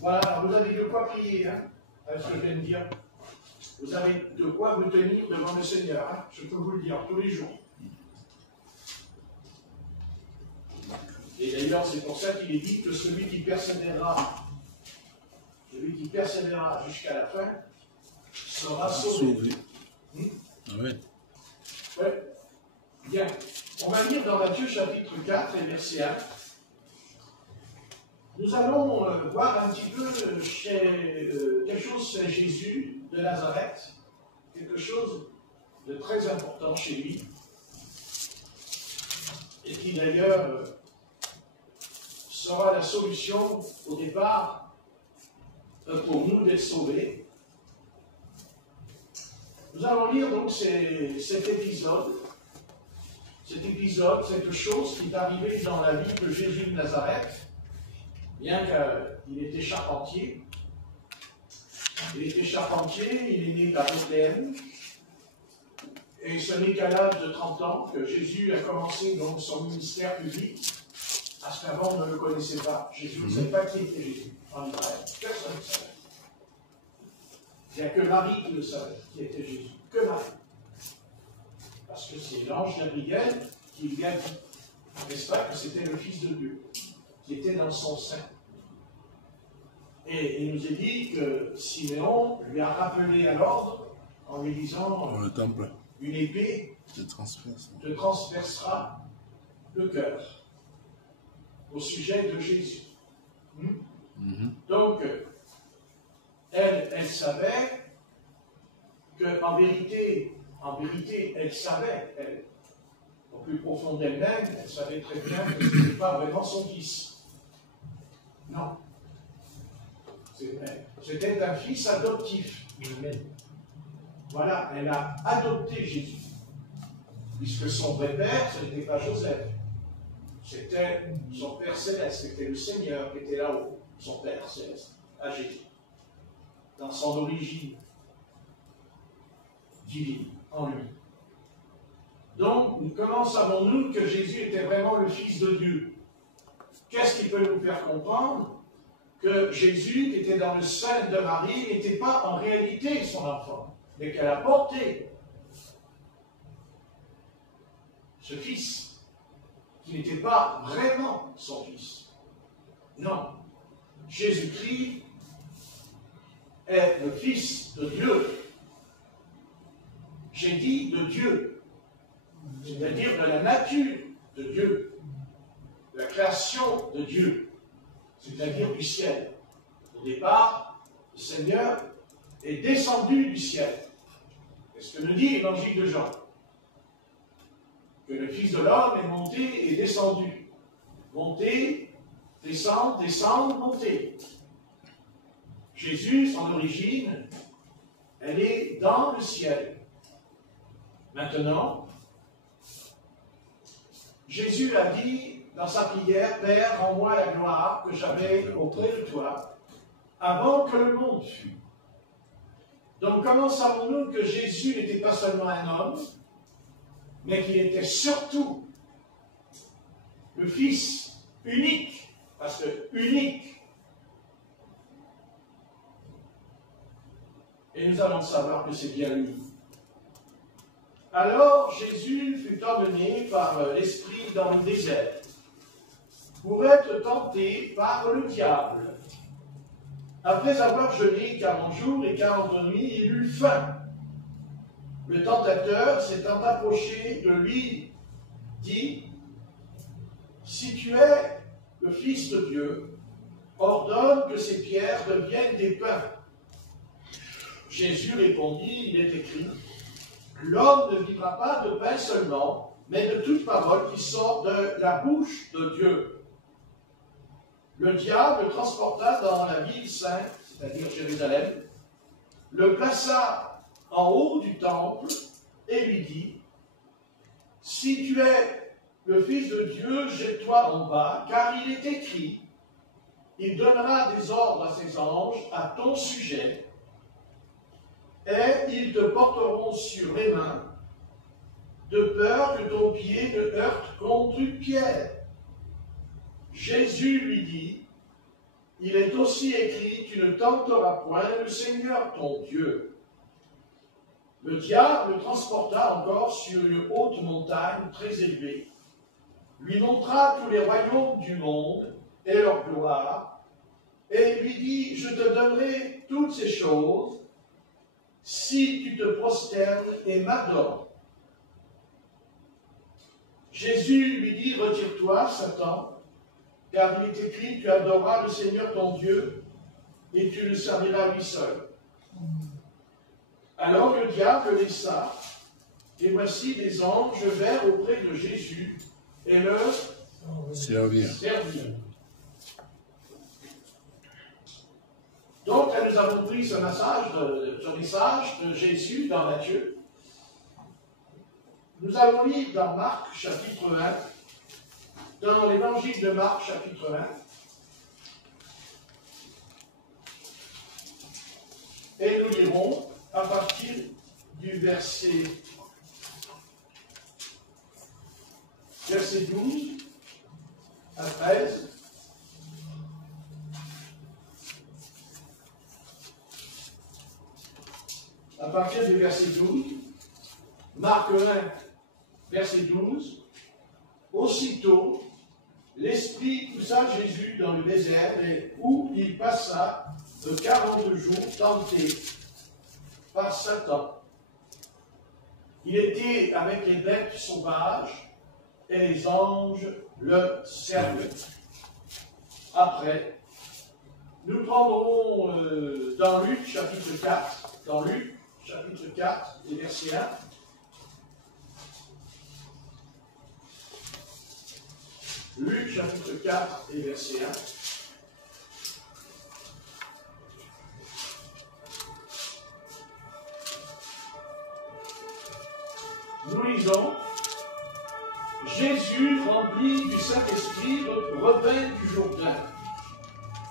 Voilà, vous avez de quoi prier, hein, avec ce que je viens de dire. Vous avez de quoi vous tenir devant le Seigneur, hein, je peux vous le dire, tous les jours. Et d'ailleurs, c'est pour ça qu'il est dit que celui qui persévérera jusqu'à la fin, sera sauvé. Amen. Ouais. Bien. On va lire dans Matthieu chapitre 4 et verset 1. Nous allons voir un petit peu quelque chose chez Jésus de Nazareth, quelque chose de très important chez lui, et qui d'ailleurs sera la solution au départ pour nous d'être sauvés. Nous allons lire donc cet épisode, cette chose qui est arrivée dans la vie de Jésus de Nazareth, bien qu'il était charpentier. Il était charpentier, il est né à Bethléem, et ce n'est qu'à l'âge de 30 ans que Jésus a commencé donc son ministère public, parce qu'avant on ne le connaissait pas. Jésus ne savait pas qui était Jésus en Israël. Personne ne savait. Il n'y a que Marie qui le savait, qui était Jésus. Que Marie. Parce que c'est l'ange Gabriel qui lui a dit, n'est-ce pas, que c'était le Fils de Dieu, qui était dans son sein. Et il nous est dit que Siméon lui a rappelé à l'ordre en lui disant Dans le temple. Une épée te transpercera le cœur au sujet de Jésus. Donc, elle savait qu'en vérité, elle savait, au plus profond d'elle-même, elle savait très bien que ce n'était pas vraiment son fils. Non. C'était un fils adoptif. Voilà, elle a adopté Jésus. Puisque son vrai père, ce n'était pas Joseph. C'était son Père céleste, c'était le Seigneur qui était là-haut, son Père céleste, à Jésus. Dans son origine divine, en lui. Donc, comment savons-nous que Jésus était vraiment le Fils de Dieu? Qu'est-ce qui peut nous faire comprendre que Jésus, qui était dans le sein de Marie, n'était pas en réalité son enfant, mais qu'elle a porté ce Fils, qui n'était pas vraiment son Fils. Non. Jésus-Christ est le Fils de Dieu. J'ai dit de Dieu, c'est-à-dire de la nature de Dieu, de la création de Dieu, c'est-à-dire du ciel. Au départ, le Seigneur est descendu du ciel. C'est ce que nous dit l'Évangile de Jean. Que le Fils de l'homme est monté et descendu. Monter, descendre, descendre, monter. Jésus, son origine, elle est dans le ciel. Maintenant, Jésus a dit dans sa prière, Père, rends-moi la gloire que j'avais auprès de toi, avant que le monde fût. Donc, comment savons-nous que Jésus n'était pas seulement un homme, mais qu'il était surtout le Fils unique, parce que unique. Et nous allons savoir que c'est bien lui. Alors Jésus fut emmené par l'Esprit dans le désert pour être tenté par le diable. Après avoir jeûné 40 jours et 40 nuits, il eut faim. Le tentateur s'étant approché de lui, dit, « Si tu es le Fils de Dieu, ordonne que ces pierres deviennent des pains. » Jésus répondit, il est écrit, « L'homme ne vivra pas de pain seulement, mais de toute parole qui sort de la bouche de Dieu. » Le diable le transporta dans la ville sainte, c'est-à-dire Jérusalem, le plaça en haut du temple et lui dit, « Si tu es le Fils de Dieu, jette-toi en bas, car il est écrit, il donnera des ordres à ses anges à ton sujet, et ils te porteront sur les mains, de peur que ton pied ne heurte contre une pierre. » Jésus lui dit, il est aussi écrit, tu ne tenteras point le Seigneur ton Dieu. Le diable le transporta encore sur une haute montagne très élevée, lui montra tous les royaumes du monde et leur gloire, et lui dit, je te donnerai toutes ces choses si tu te prosternes et m'adores. Jésus lui dit, retire-toi, Satan, car il est écrit, tu adoreras le Seigneur ton Dieu, et tu le serviras lui seul. Alors le diable laissa, et voici des anges vinrent auprès de Jésus, et le servirent. Donc, là, nous avons pris ce message de Jésus dans Matthieu. Nous allons lire dans Marc, chapitre 1, dans l'évangile de Marc, chapitre 1, et nous lirons à partir du verset 12 à 13. À partir du verset 12, Marc 1, verset 12, aussitôt, l'Esprit poussa Jésus dans le désert, et où il passa de 40 jours tenté par Satan. Il était avec les bêtes sauvages, et les anges le servaient. Après, nous prendrons dans Luc, chapitre 4, dans Luc, chapitre 4, et verset 1. Luc, chapitre 4, et verset 1. Nous lisons, Jésus, rempli du Saint-Esprit, revint du Jourdain.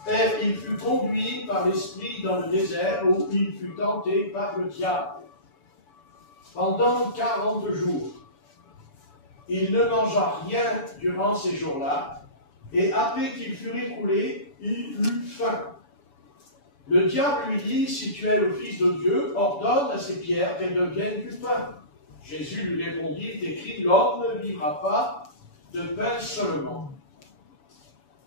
Et il fut conduit par l'Esprit dans le désert où il fut tenté par le diable. Pendant 40 jours, il ne mangea rien durant ces jours-là, et après qu'il fut écoulé, il eut faim. Le diable lui dit, si tu es le Fils de Dieu, ordonne à ces pierres qu'elles deviennent du pain. Jésus lui répondit, il est écrit, l'homme ne vivra pas de pain seulement.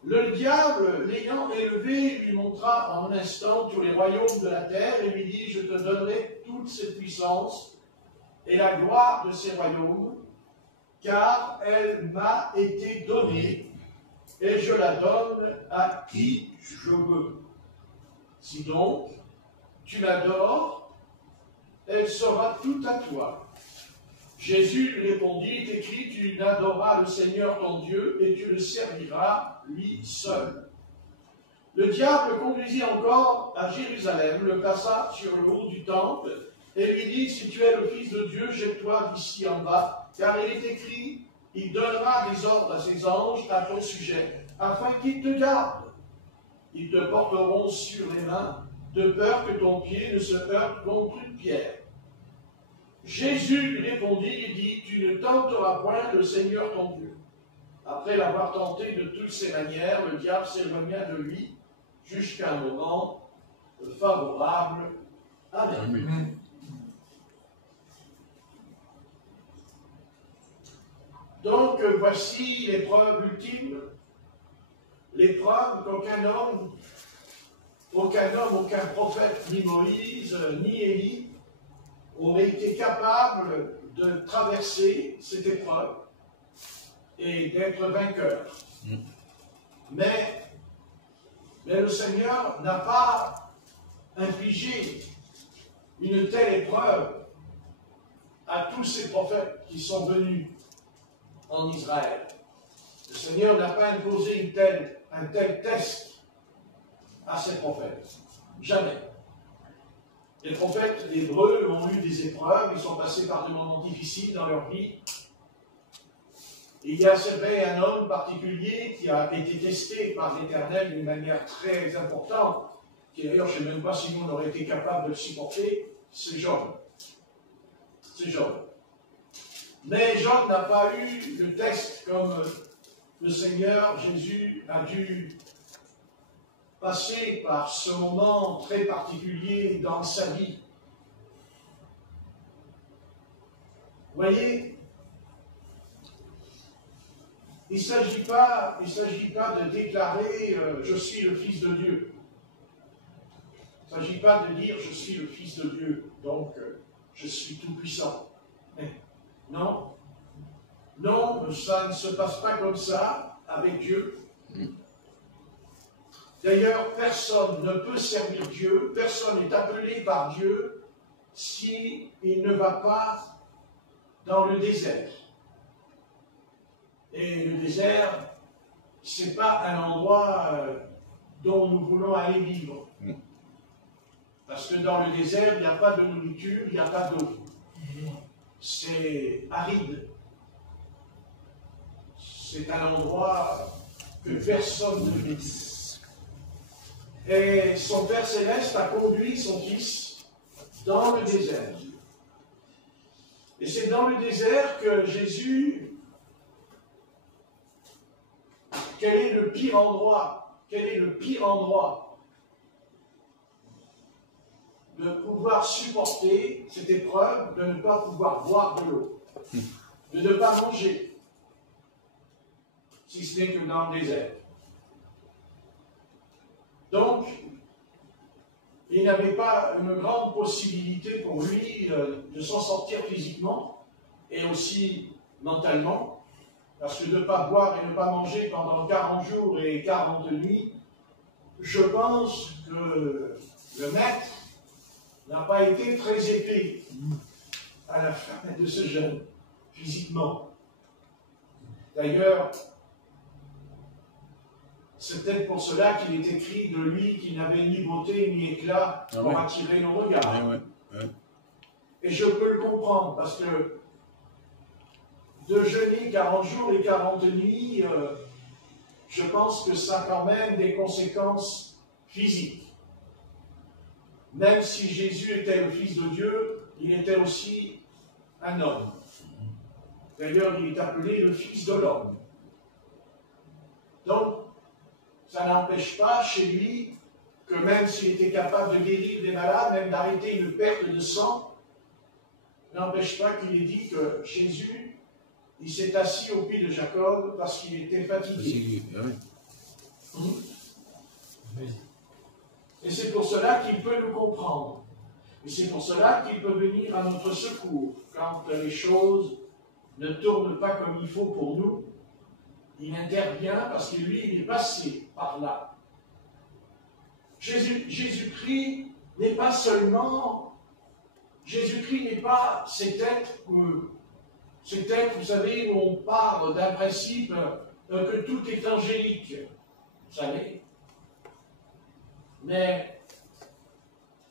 Le diable, l'ayant élevé, lui montra en un instant tous les royaumes de la terre et lui dit, je te donnerai toute cette puissance et la gloire de ces royaumes, car elle m'a été donnée et je la donne à qui je veux. Si donc tu m'adores, elle sera toute à toi. Jésus lui répondit, il est écrit, tu adoreras le Seigneur ton Dieu et tu le serviras lui seul. Le diable conduisit encore à Jérusalem, le plaça sur le haut du temple et lui dit, si tu es le Fils de Dieu, jette-toi d'ici en bas, car il est écrit, il donnera des ordres à ses anges à ton sujet, afin qu'ils te gardent. Ils te porteront sur les mains, de peur que ton pied ne se heurte contre une pierre. Jésus lui répondit, il dit, tu ne tenteras point le Seigneur ton Dieu. Après l'avoir tenté de toutes ses manières, le diable s'éloigna de lui jusqu'à un moment favorable. Amen. Amen. Donc, voici l'épreuve ultime, l'épreuve qu'aucun homme, aucun prophète, ni Moïse, ni Élie, aurait été capable de traverser cette épreuve et d'être vainqueur. Mais le Seigneur n'a pas infligé une telle épreuve à tous ces prophètes qui sont venus en Israël. Le Seigneur n'a pas imposé un tel test à ces prophètes. Jamais. Les prophètes hébreux ont eu des épreuves, ils sont passés par des moments difficiles dans leur vie. Et il y a c'est vrai un homme particulier qui a été testé par l'Éternel d'une manière très importante, qui d'ailleurs je ne sais même pas si nous on aurait été capable de le supporter, c'est Job. C'est Job. Mais Job n'a pas eu le test comme le Seigneur Jésus a dû passer par ce moment très particulier dans sa vie. Vous voyez, il ne s'agit pas de déclarer je suis le Fils de Dieu. Il ne s'agit pas de dire je suis le Fils de Dieu, donc je suis tout-puissant. Non, non, ça ne se passe pas comme ça avec Dieu. D'ailleurs, personne ne peut servir Dieu, personne n'est appelé par Dieu s'il ne va pas dans le désert. Et le désert, ce n'est pas un endroit dont nous voulons aller vivre. Parce que dans le désert, il n'y a pas de nourriture, il n'y a pas d'eau. C'est aride. C'est un endroit que personne ne vit. Et son Père Céleste a conduit son Fils dans le désert. Et c'est dans le désert que Jésus... Quel est le pire endroit? Quel est le pire endroit de pouvoir supporter cette épreuve, de ne pas pouvoir boire de l'eau, de ne pas manger, si ce n'est que dans le désert. Donc, il n'avait pas une grande possibilité pour lui de s'en sortir physiquement et aussi mentalement, parce que de ne pas boire et ne pas manger pendant 40 jours et 40 nuits, je pense que le maître n'a pas été très épais à la fin de ce jeûne, physiquement. D'ailleurs, c'est peut-être pour cela qu'il est écrit de lui qu'il n'avait ni beauté ni éclat pour attirer nos regards. Et je peux le comprendre, parce que de jeûner 40 jours et 40 nuits, je pense que ça a quand même des conséquences physiques. Même si Jésus était le Fils de Dieu, il était aussi un homme. D'ailleurs, il est appelé le Fils de l'homme. Donc, ça n'empêche pas chez lui que même s'il était capable de guérir des malades, même d'arrêter une perte de sang, n'empêche pas qu'il ait dit que Jésus, il s'est assis au pied de Jacob parce qu'il était fatigué. Et c'est pour cela qu'il peut nous comprendre. Et c'est pour cela qu'il peut venir à notre secours. Quand les choses ne tournent pas comme il faut pour nous, il intervient parce que lui, il est passé par là. Jésus-Christ n'est pas seulement... Jésus-Christ n'est pas cet être, vous savez, où on parle d'un principe que tout est angélique. Vous savez. Mais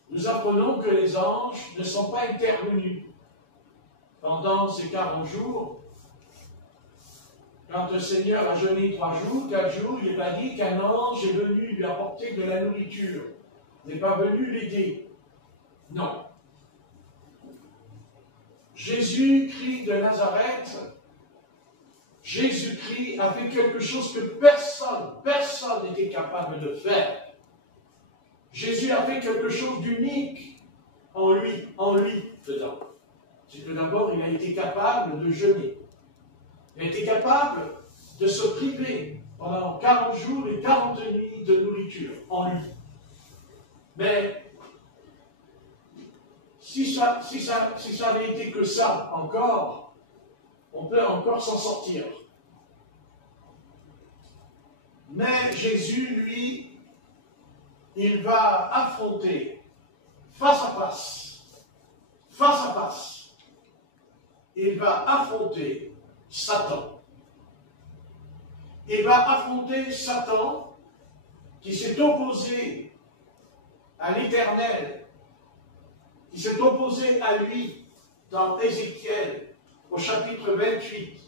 nous apprenons que les anges ne sont pas intervenus pendant ces 40 jours. Quand le Seigneur a jeûné 3 jours, 4 jours, il n'est pas dit qu'un ange est venu lui apporter de la nourriture. Il n'est pas venu l'aider. Non. Jésus-Christ de Nazareth, Jésus-Christ a fait quelque chose que personne n'était capable de faire. Jésus a fait quelque chose d'unique en lui dedans. C'est que d'abord, il a été capable de jeûner. Il a été capable de se priver pendant 40 jours et 40 nuits de nourriture en lui. Mais si ça avait été que ça encore, on peut encore s'en sortir. Mais Jésus, lui, il va affronter face à face, il va affronter Satan. Il va affronter Satan qui s'est opposé à l'Éternel, qui s'est opposé à lui dans Ézéchiel au chapitre 28,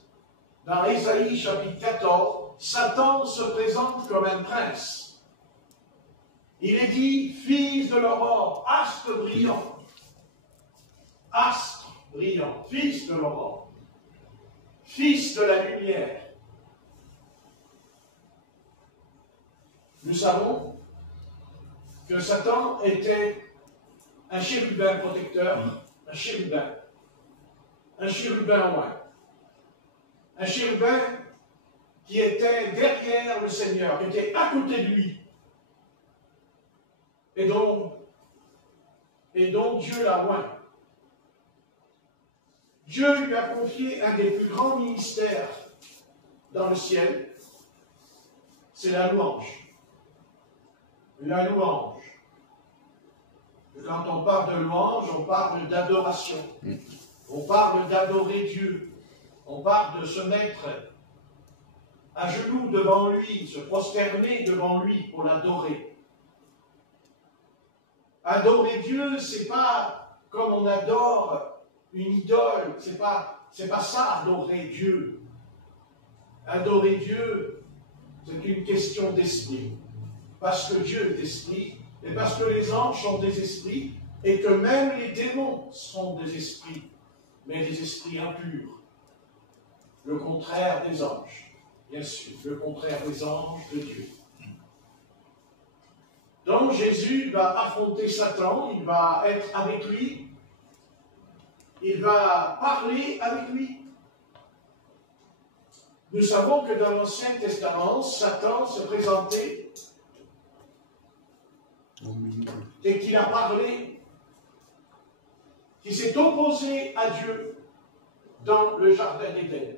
dans Ésaïe chapitre 14, Satan se présente comme un prince. Il est dit, fils de l'aurore, astre brillant, fils de l'aurore, fils de la lumière. Nous savons que Satan était un chérubin protecteur, un chérubin roi, un chérubin qui était derrière le Seigneur, qui était à côté de lui, et donc Dieu l'a oint. Dieu lui a confié un des plus grands ministères dans le ciel, c'est la louange. La louange. Et quand on parle de louange, on parle d'adoration. On parle d'adorer Dieu. On parle de se mettre à genoux devant lui, se prosterner devant lui pour l'adorer. Adorer Dieu, c'est pas comme on adore une idole, c'est pas ça, adorer Dieu. Adorer Dieu, c'est une question d'esprit. Parce que Dieu est esprit, et parce que les anges sont des esprits, et que même les démons sont des esprits, mais des esprits impurs. Le contraire des anges, bien sûr, le contraire des anges de Dieu. Donc Jésus va affronter Satan, il va être avec lui, il va parler avec lui. Nous savons que dans l'Ancien Testament, Satan se présentait et qu'il a parlé, qu'il s'est opposé à Dieu dans le jardin d'Éden.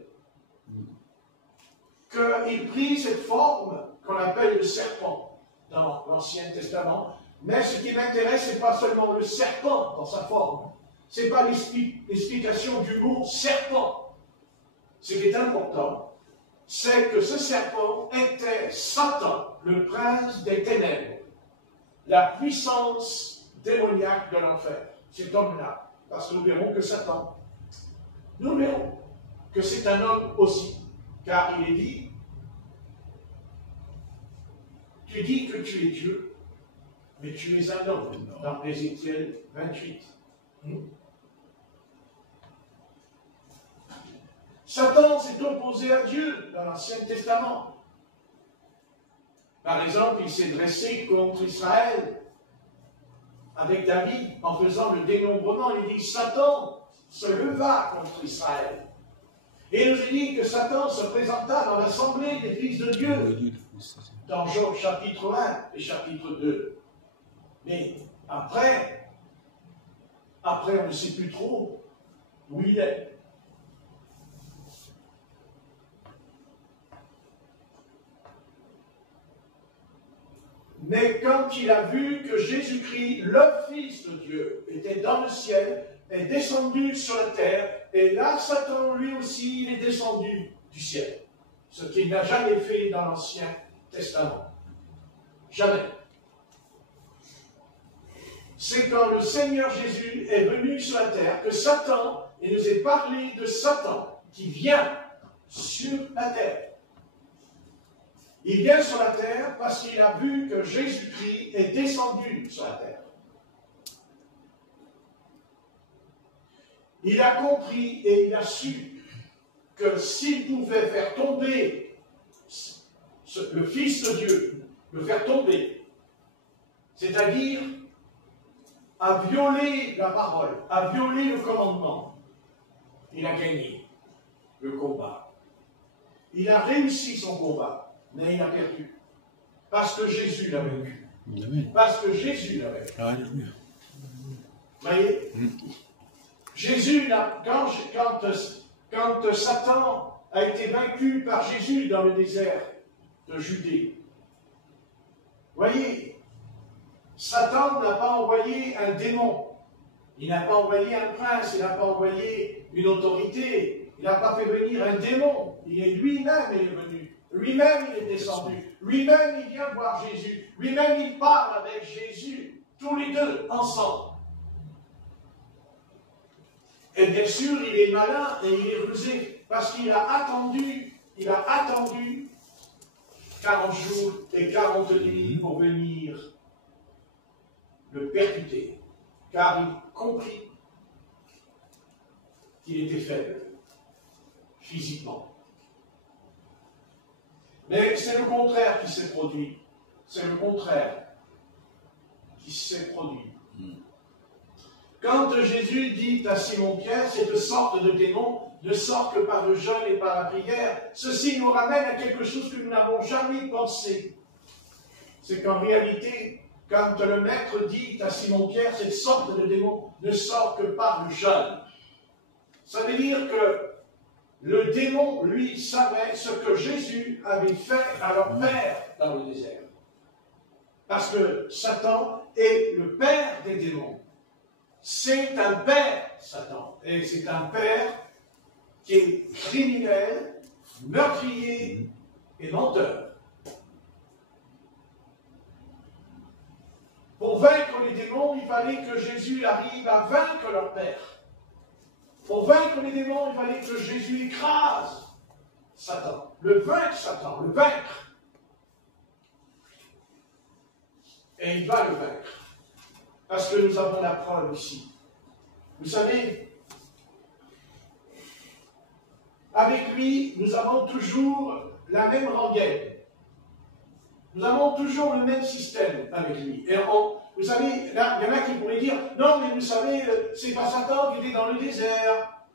Qu'il prit cette forme qu'on appelle le serpent dans l'Ancien Testament. Mais ce qui m'intéresse, ce n'est pas seulement le serpent dans sa forme. Ce n'est pas l'explication du mot serpent. Ce qui est important, c'est que ce serpent était Satan, le prince des ténèbres, la puissance démoniaque de l'enfer, cet homme-là. Parce que nous verrons que Satan, nous verrons que c'est un homme aussi, car il est dit, tu dis que tu es Dieu, mais tu es un homme, dans Ézéchiel 28. Satan s'est opposé à Dieu dans l'Ancien Testament. Par exemple, il s'est dressé contre Israël avec David en faisant le dénombrement. Il dit Satan se leva contre Israël. Et il nous a dit que Satan se présenta dans l'assemblée des fils de Dieu, dans Job chapitre 1 et chapitre 2. Mais après, on ne sait plus trop où il est. Mais quand il a vu que Jésus-Christ, le Fils de Dieu, était dans le ciel, est descendu sur la terre, et là, Satan, lui aussi, il est descendu du ciel. Ce qu'il n'a jamais fait dans l'Ancien Testament. Jamais. C'est quand le Seigneur Jésus est venu sur la terre que Satan, il nous est parlé de Satan qui vient sur la terre. Il vient sur la terre parce qu'il a vu que Jésus-Christ est descendu sur la terre. Il a compris et il a su que s'il pouvait faire tomber le Fils de Dieu, le faire tomber, c'est-à-dire à violer la parole, à violer le commandement, il a gagné le combat. Il a réussi son combat. Mais il a perdu. Parce que Jésus l'a vaincu. Parce que Jésus l'a vaincu. Vous voyez? Jésus, quand Satan a été vaincu par Jésus dans le désert de Judée, vous voyez, Satan n'a pas envoyé un démon. Il n'a pas envoyé un prince. Il n'a pas envoyé une autorité. Il n'a pas fait venir un démon. Lui-même est venu. Lui-même, il est descendu. Lui-même, il vient voir Jésus. Lui-même, il parle avec Jésus. Tous les deux, ensemble. Et bien sûr, il est malin et il est rusé. Parce qu'il a attendu 40 jours et 40 nuits pour venir le percuter. Car il comprit qu'il était faible, physiquement. Mais c'est le contraire qui s'est produit. c'est le contraire qui s'est produit. Quand Jésus dit à Simon-Pierre, ces deux sortes de démons ne sortent que par le jeûne et par la prière, ceci nous ramène à quelque chose que nous n'avons jamais pensé. C'est qu'en réalité, quand le Maître dit à Simon-Pierre, cette sorte de démons ne sort que par le jeûne. Ça veut dire que le démon, lui, savait ce que Jésus avait fait à leur père dans le désert. Parce que Satan est le père des démons. C'est un père, Satan. Et c'est un père qui est criminel, meurtrier et menteur. Pour vaincre les démons, il fallait que Jésus arrive à vaincre leur père. Pour vaincre les démons, il fallait que Jésus écrase Satan. Le vaincre. Et il va le vaincre. Parce que nous avons la preuve ici. Vous savez, avec lui, nous avons toujours la même rengaine. Nous avons toujours le même système avec lui. Et vous savez, là, il y en a qui pourraient dire, non, mais vous savez, c'est pas Satan qui était dans le désert.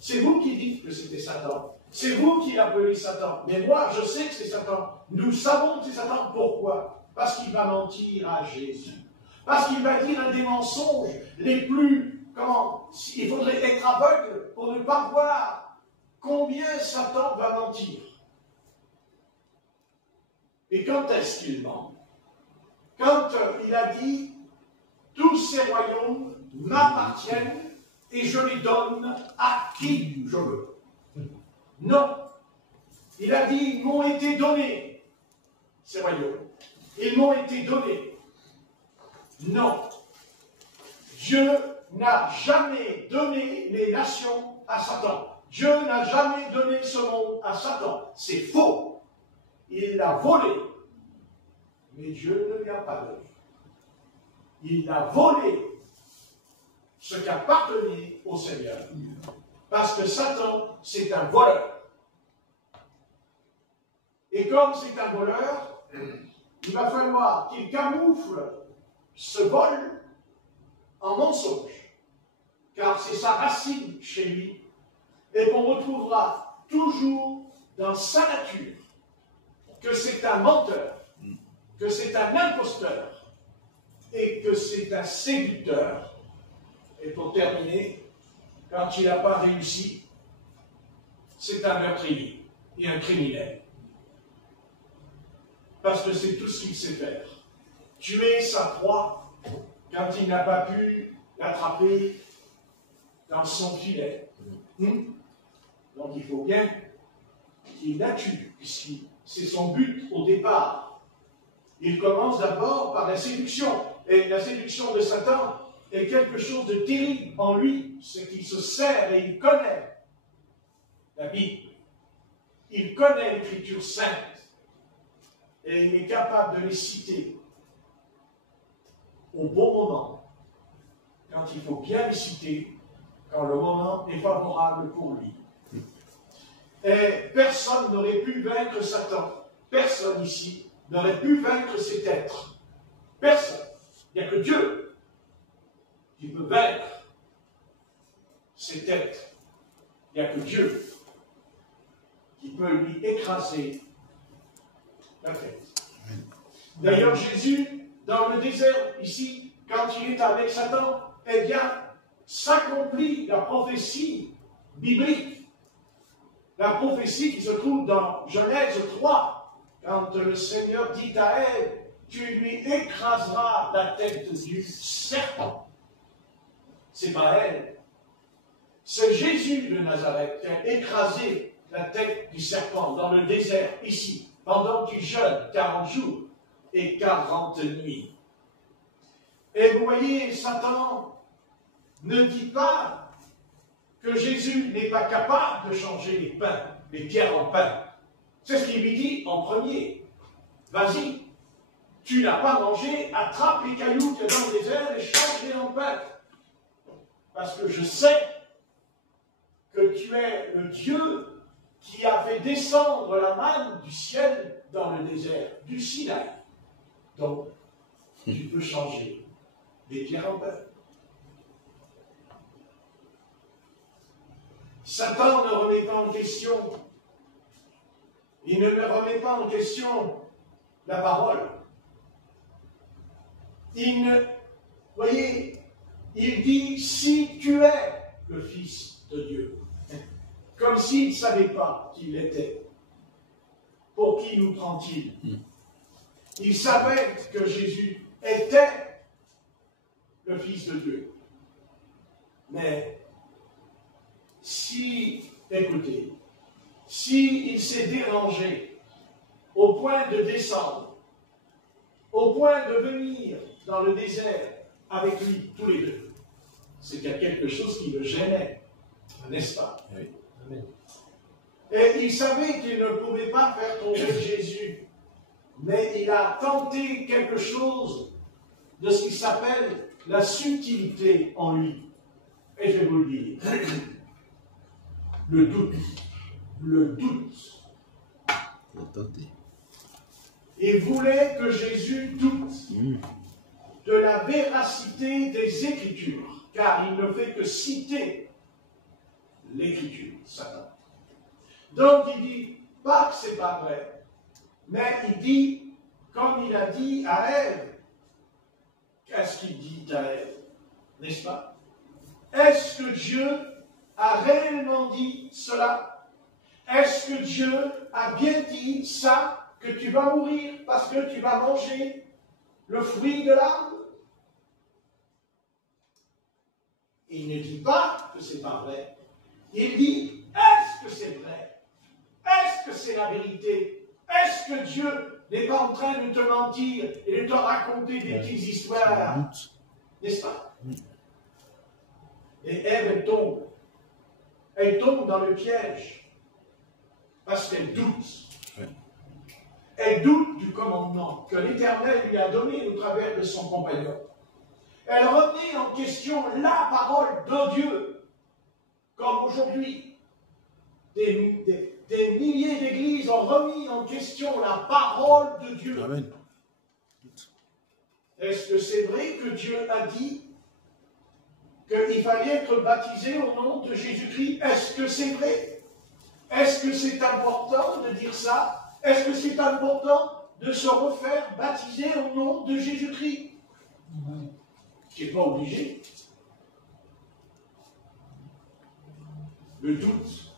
C'est vous qui dites que c'était Satan. C'est vous qui l'appelez Satan. Mais moi, je sais que c'est Satan. Nous savons que c'est Satan. Pourquoi? Parce qu'il va mentir à Jésus. Parce qu'il va dire un des mensonges les plus... Il faudrait être aveugle pour ne pas voir combien Satan va mentir. Et quand est-ce qu'il ment? Quand il a dit « Tous ces royaumes m'appartiennent et je les donne à qui je veux. » Non. Il a dit « Ils m'ont été donnés, ces royaumes. Ils m'ont été donnés. » Non. Dieu n'a jamais donné les nations à Satan. Dieu n'a jamais donné ce monde à Satan. C'est faux. Il l'a volé. Mais Dieu ne lui a pas donné. Il a volé ce qui appartenait au Seigneur. Parce que Satan, c'est un voleur. Et comme c'est un voleur, il va falloir qu'il camoufle ce vol en mensonge. Car c'est sa racine chez lui. Et qu'on retrouvera toujours dans sa nature que c'est un menteur, que c'est un imposteur et que c'est un séducteur. Et pour terminer, quand il n'a pas réussi, c'est un meurtrier et un criminel. Parce que c'est tout ce qu'il sait faire. Tuer sa proie quand il n'a pas pu l'attraper dans son filet. Donc il faut bien qu'il la tue, puisque c'est son but au départ. Il commence d'abord par la séduction. Et la séduction de Satan est quelque chose de terrible en lui, c'est qu'il se sert et il connaît la Bible. Il connaît l'Écriture sainte. Et il est capable de les citer au bon moment, quand il faut bien les citer, quand le moment est favorable pour lui. Et personne n'aurait pu vaincre Satan. Personne ici n'aurait pu vaincre cet être. Personne. Il n'y a que Dieu qui peut vaincre cet être. Il n'y a que Dieu qui peut lui écraser la tête. D'ailleurs, Jésus, dans le désert, ici, quand il est avec Satan, eh bien, s'accomplit la prophétie biblique. La prophétie qui se trouve dans Genèse 3, quand le Seigneur dit à Ève, tu lui écraseras la tête du serpent. C'est pas elle. C'est Jésus de Nazareth qui a écrasé la tête du serpent dans le désert, ici, pendant qu'il jeûne 40 jours et 40 nuits. Et vous voyez, Satan ne dit pas que Jésus n'est pas capable de changer les pains, les pierres en pain. C'est ce qu'il lui dit en premier. Vas-y, tu n'as pas mangé, attrape les cailloux qu'il y a dans le désert et change-les en pain. Parce que je sais que tu es le Dieu qui a fait descendre la manne du ciel dans le désert du Sinaï. Donc, tu peux changer des pierres en beurre. Satan ne remet pas en question, il ne remet pas en question la parole. Voyez, il dit, si tu es le Fils de Dieu, comme s'il ne savait pas qui il était. Pour qui nous prend-il? Il savait que Jésus était le Fils de Dieu. Mais écoutez, s'il s'est dérangé au point de descendre, au point de venir dans le désert avec lui, tous les deux, c'est qu'il y a quelque chose qui le gênait, n'est-ce pas? Oui. Amen. Et il savait qu'il ne pouvait pas faire tomber Jésus, mais il a tenté quelque chose de ce qui s'appelle la subtilité en lui. Et je vais vous le dire. Le doute. Le doute. Il voulait que Jésus doute de la véracité des Écritures, car il ne fait que citer l'Écriture, Satan. Donc il dit, pas que c'est pas vrai, mais il dit, comme il a dit à Ève, qu'est-ce qu'il dit à Ève, n'est-ce pas? Est-ce que Dieu a réellement dit cela? Est-ce que Dieu a bien dit ça, que tu vas mourir parce que tu vas manger le fruit de l'arbre? Il ne dit pas que c'est pas vrai. Il dit, est-ce que c'est vrai? Est-ce que c'est la vérité? Est-ce que Dieu n'est pas en train de te mentir et de te raconter des petites histoires? N'est-ce pas? Et Ève, elle tombe. Elle tombe dans le piège. Parce qu'elle doute. Elle doute du commandement que l'Éternel lui a donné au travers de son compagnon. Elle remet en question la parole de Dieu. Comme aujourd'hui, des milliers d'églises ont remis en question la parole de Dieu. Amen. Est-ce que c'est vrai que Dieu a dit qu'il fallait être baptisé au nom de Jésus-Christ? Est-ce que c'est vrai? Est-ce que c'est important de dire ça? Est-ce que c'est important de se refaire baptiser au nom de Jésus-Christ? Tu n'es pas obligé. Le doute.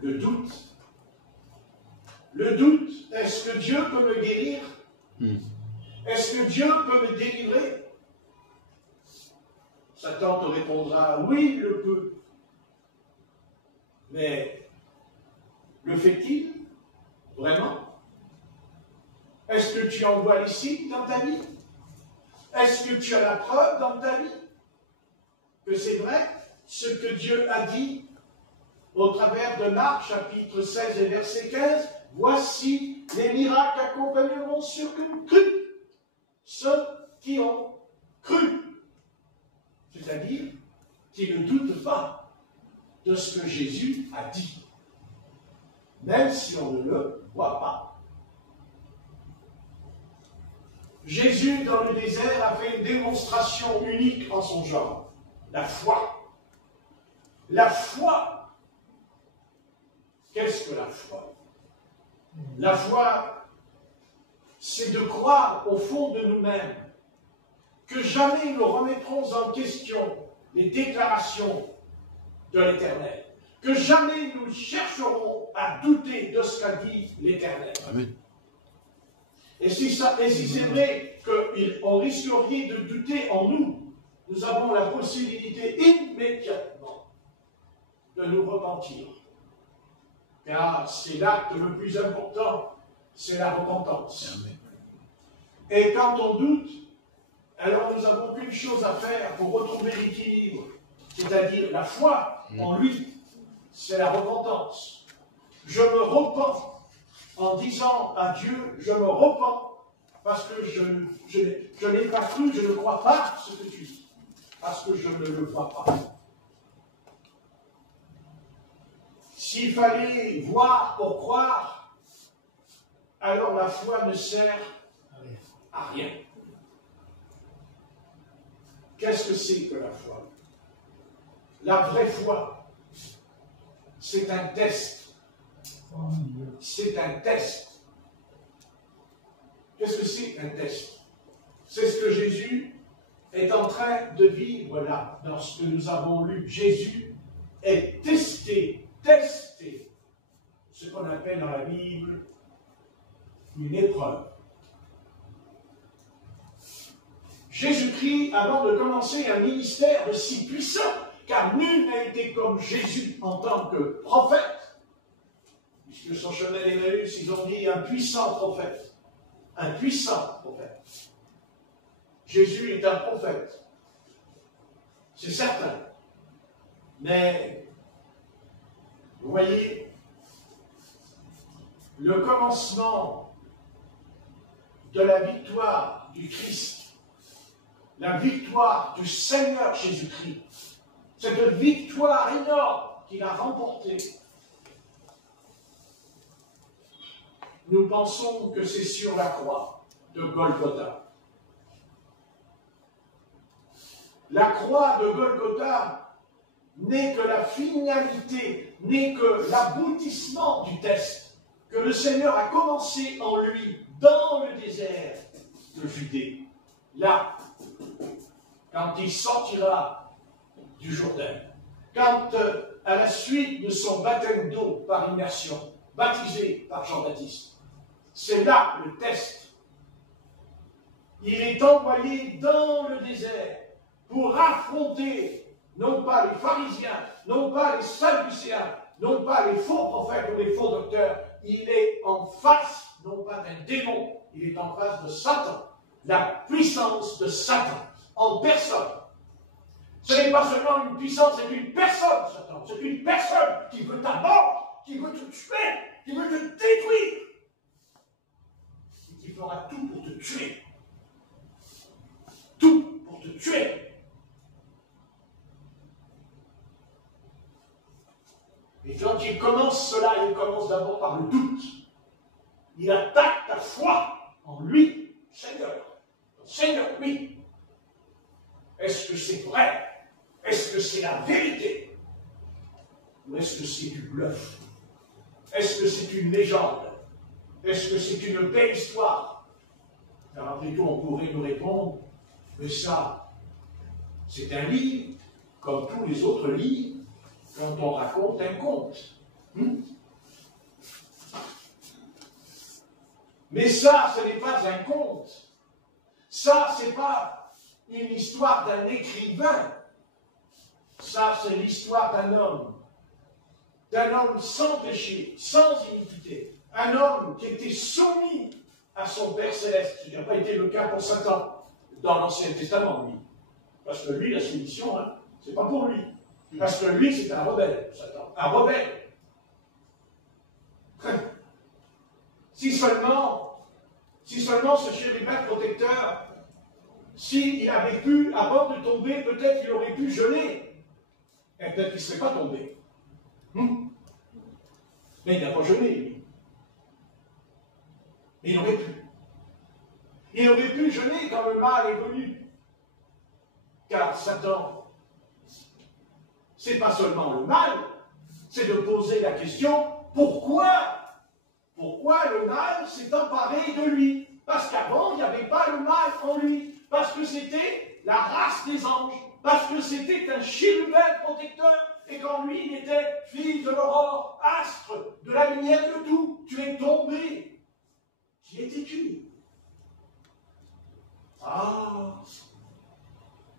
Le doute. Le doute. Est-ce que Dieu peut me guérir? Est-ce que Dieu peut me délivrer? Satan te répondra, oui, il le peut. Mais le fait-il vraiment? Est-ce que tu en vois les signes dans ta vie? Est-ce que tu as la preuve dans ta vie que c'est vrai ce que Dieu a dit au travers de Marc, chapitre 16 et verset 15? Voici les miracles accompagneront ceux qui ont cru. Ceux qui ont cru. C'est-à-dire qui ne doutent pas de ce que Jésus a dit, même si on ne le voit pas. Jésus, dans le désert, a fait une démonstration unique en son genre. La foi. La foi. Qu'est-ce que la foi? La foi, c'est de croire au fond de nous-mêmes que jamais nous remettrons en question les déclarations de l'Éternel. Que jamais nous chercherons à douter de ce qu'a dit l'Éternel. Amen. Et si c'est vrai qu'on risquerait de douter en nous, nous avons la possibilité immédiatement de nous repentir. Car c'est l'acte le plus important, c'est la repentance. Amen. Et quand on doute, alors nous n'avons qu'une chose à faire pour retrouver l'équilibre, c'est-à-dire la foi en lui, c'est la repentance. Je me repens en disant à Dieu, je me repens parce que je n'ai pas cru, je ne crois pas ce que tu dis, parce que je ne le vois pas. S'il fallait voir pour croire, alors la foi ne sert à rien. Qu'est-ce que c'est que la foi? La vraie foi, c'est un test. C'est un test. Qu'est-ce que c'est un test? C'est ce que Jésus est en train de vivre là, dans ce que nous avons lu. Jésus est testé, ce qu'on appelle dans la Bible une épreuve. Jésus-Christ, avant de commencer un ministère si puissant, car nul n'a été comme Jésus en tant que prophète, puisque son chemin d'Emmaüs, ils ont dit un puissant prophète. Un puissant prophète. Jésus est un prophète. C'est certain. Mais, vous voyez, le commencement de la victoire du Christ, la victoire du Seigneur Jésus-Christ, cette victoire énorme qu'il a remportée, nous pensons que c'est sur la croix de Golgotha. La croix de Golgotha n'est que la finalité, n'est que l'aboutissement du test que le Seigneur a commencé en lui dans le désert de Judée. Là, quand il sortira du Jourdain, quand à la suite de son baptême d'eau par immersion, baptisé par Jean-Baptiste, c'est là le test. Il est envoyé dans le désert pour affronter non pas les pharisiens, non pas les sadducéens, non pas les faux prophètes ou les faux docteurs. Il est en face, non pas d'un démon, il est en face de Satan, la puissance de Satan, en personne. Ce n'est pas seulement une puissance, c'est une personne, Satan. C'est une personne qui veut ta mort, qui veut te tuer, qui veut te détruire, et qui fera tout pour te tuer. Tout pour te tuer. Et quand il commence cela, il commence d'abord par le doute. Il attaque ta foi en lui, Seigneur. Seigneur, oui. Est-ce que c'est vrai? Est-ce que c'est la vérité? Ou est-ce que c'est du bluff? Est-ce que c'est une légende? Est-ce que c'est une belle histoire? Car après tout, on pourrait nous répondre, mais ça, c'est un livre, comme tous les autres livres, quand on raconte un conte. Mais ça, ce n'est pas un conte. Ça, ce n'est pas une histoire d'un écrivain. Ça, c'est l'histoire d'un homme sans péché, sans iniquité. Un homme qui était soumis à son Père Céleste. Ce n'a pas été le cas pour Satan dans l'Ancien Testament, lui. Parce que lui, la soumission, c'est pas pour lui. Parce que lui, c'est un rebelle, Satan. Un rebelle. Si seulement ce chérubin protecteur, s'il avait pu, avant de tomber, peut-être il aurait pu geler. Et peut-être qu'il ne serait pas tombé. Mais il n'a pas gelé, lui. Mais il aurait pu. Il aurait pu geler quand le mal est venu. Car Satan, c'est pas seulement le mal, c'est de poser la question, pourquoi le mal s'est emparé de lui? Parce qu'avant, il n'y avait pas le mal en lui. Parce que c'était la race des anges. Parce que c'était un chérubin protecteur. Et qu'en lui, il était fils de l'aurore, astre, de la lumière de tout. Tu es tombé. Qui étais-tu? Ah!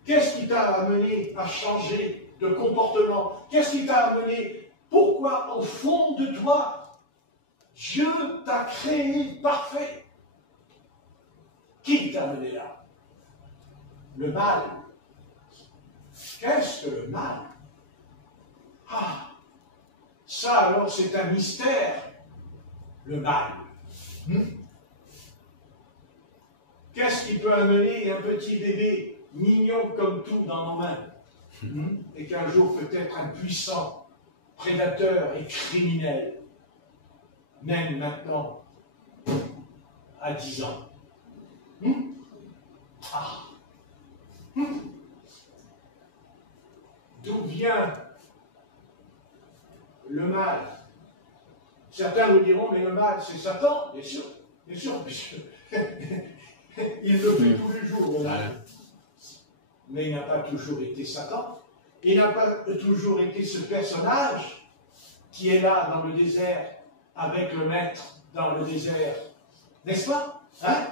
Qu'est-ce qui t'a amené à changer de comportement? Qu'est-ce qui t'a amené? Pourquoi, au fond de toi, Dieu t'a créé parfait? Qui t'a amené là? Le mal. Qu'est-ce que le mal? Ah, ça alors c'est un mystère, le mal. Qu'est-ce qui peut amener un petit bébé mignon comme tout dans nos mains et qu'un jour peut-être un puissant prédateur et criminel, même maintenant, à 10 ans. D'où vient le mal? Certains vous diront, mais le mal, c'est Satan, bien sûr, puisque il le fait tous les jours, le mal. Mais il n'a pas toujours été Satan. Il n'a pas toujours été ce personnage qui est là dans le désert, avec le maître dans le désert. N'est-ce pas? Hein?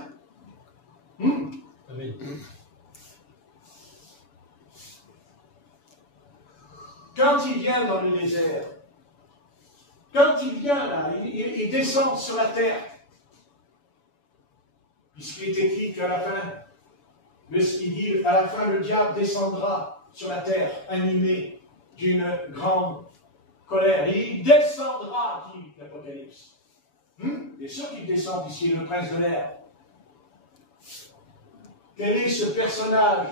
Amen. Quand il vient dans le désert, quand il vient là, il descend sur la terre, puisqu'il est écrit qu'à la fin, il dit, à la fin, le diable descendra sur la terre, animé d'une grande colère. Et il descendra, dit l'Apocalypse. Bien sûr qu'il descend puisqu'il est le prince de l'air. Quel est ce personnage?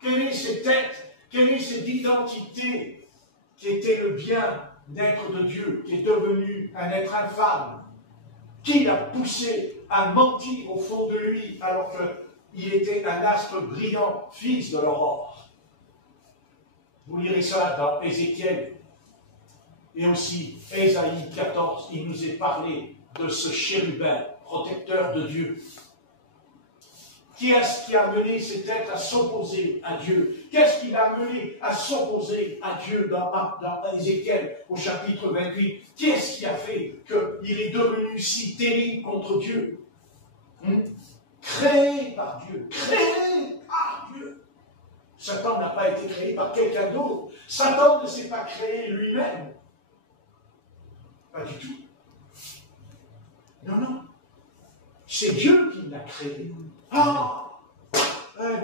Quelle est cette tête? Quelle est cette identité qui était le bien-être de Dieu, qui est devenu un être infâme? Qui l'a poussé à mentir au fond de lui alors qu'il était un astre brillant, fils de l'aurore? Vous lirez ça dans Ézéchiel. Et aussi, Ésaïe 14, il nous est parlé de ce chérubin, protecteur de Dieu. Qui est-ce qui a amené cet être à s'opposer à Dieu? Qu'est-ce qui l'a amené à s'opposer à Dieu dans Ézéchiel au chapitre 28? Qui est-ce qui a fait qu'il est devenu si terrible contre Dieu? Créé par Dieu. Créé par Dieu. Satan n'a pas été créé par quelqu'un d'autre. Satan ne s'est pas créé lui-même. Pas du tout. Non, non. C'est Dieu qui l'a créé.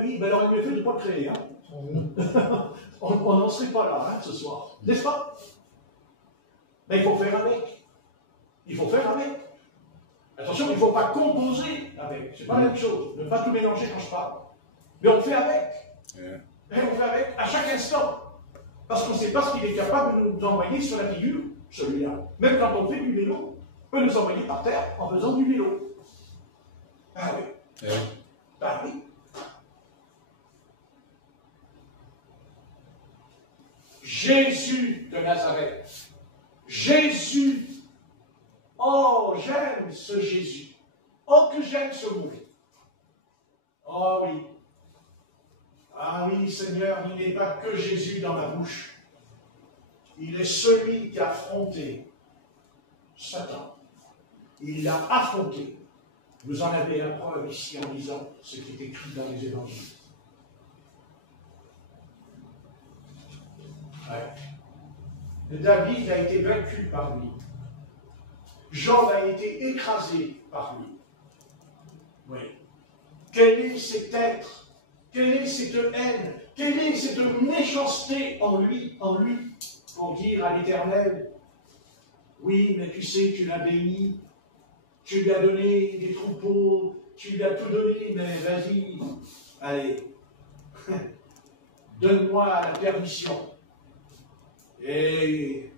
Oui, ben alors il mieux fait de ne pas le créer. Hein. On n'en serait pas là ce soir. N'est-ce pas? Mais il faut faire avec. Il faut faire avec. Attention, il ne faut pas composer avec. C'est pas la même chose. Ne pas tout mélanger quand je parle. Mais on fait avec. Mais on fait avec à chaque instant. Parce qu'on ne sait pas ce qu'il est capable de nous envoyer sur la figure, celui-là. Même quand on fait du vélo, on peut nous envoyer par terre en faisant du vélo. Ah oui. Ah oui. Jésus de Nazareth. Jésus. Oh, j'aime ce Jésus. Oh, que j'aime ce mot. Oh oui. Ah oui, Seigneur, il n'est pas que Jésus dans ma bouche. Il est celui qui a affronté Satan. Il l'a affronté. Vous en avez la preuve ici en lisant ce qui est écrit dans les évangiles. Ouais. David a été vaincu par lui. Job a été écrasé par lui. Oui. Quel est cet être? Quelle est cette haine? Quelle est cette méchanceté en lui, pour dire à l'Éternel, oui, mais tu sais, tu l'as béni, tu lui as donné des troupeaux, tu lui as tout donné, mais vas-y, allez, donne-moi la permission. Et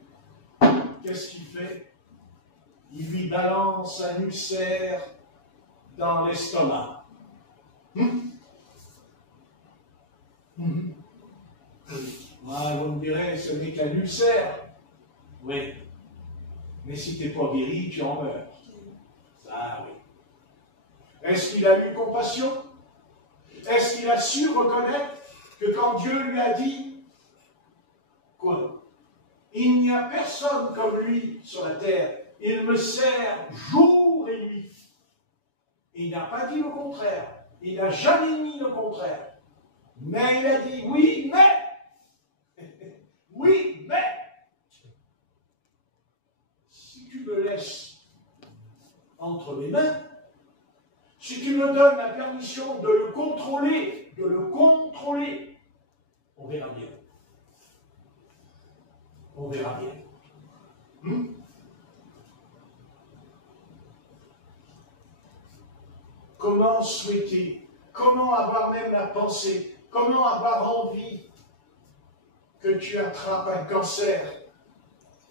qu'est-ce qu'il fait? Il lui balance un ulcère dans l'estomac. Moi, vous me direz, ce n'est qu'un ulcère. Oui. Mais si tu n'es pas guéri, tu en meurs. Ah oui. Est-ce qu'il a eu compassion? Est-ce qu'il a su reconnaître que quand Dieu lui a dit quoi? Il n'y a personne comme lui sur la terre. Il me sert jour et nuit. Il n'a pas dit le contraire. Il n'a jamais dit le contraire. Mais il a dit oui, mais. Oui, mais. Si tu me laisses entre mes mains, si tu me donnes la permission de le contrôler, on verra bien. On verra bien. Comment souhaiter, comment avoir même la pensée, comment avoir envie que tu attrapes un cancer,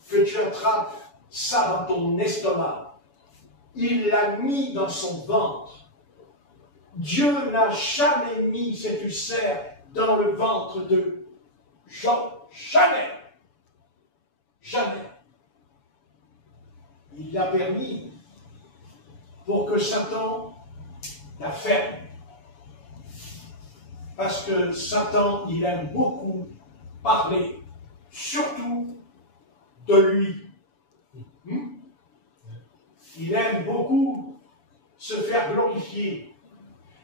que tu attrapes ça dans ton estomac. il l'a mis dans son ventre. Dieu n'a jamais mis cet ulcère dans le ventre de Jean. Jamais. Jamais. Il l'a permis pour que Satan la ferme. Parce que Satan, il aime beaucoup parler, surtout de lui. Il aime beaucoup se faire glorifier.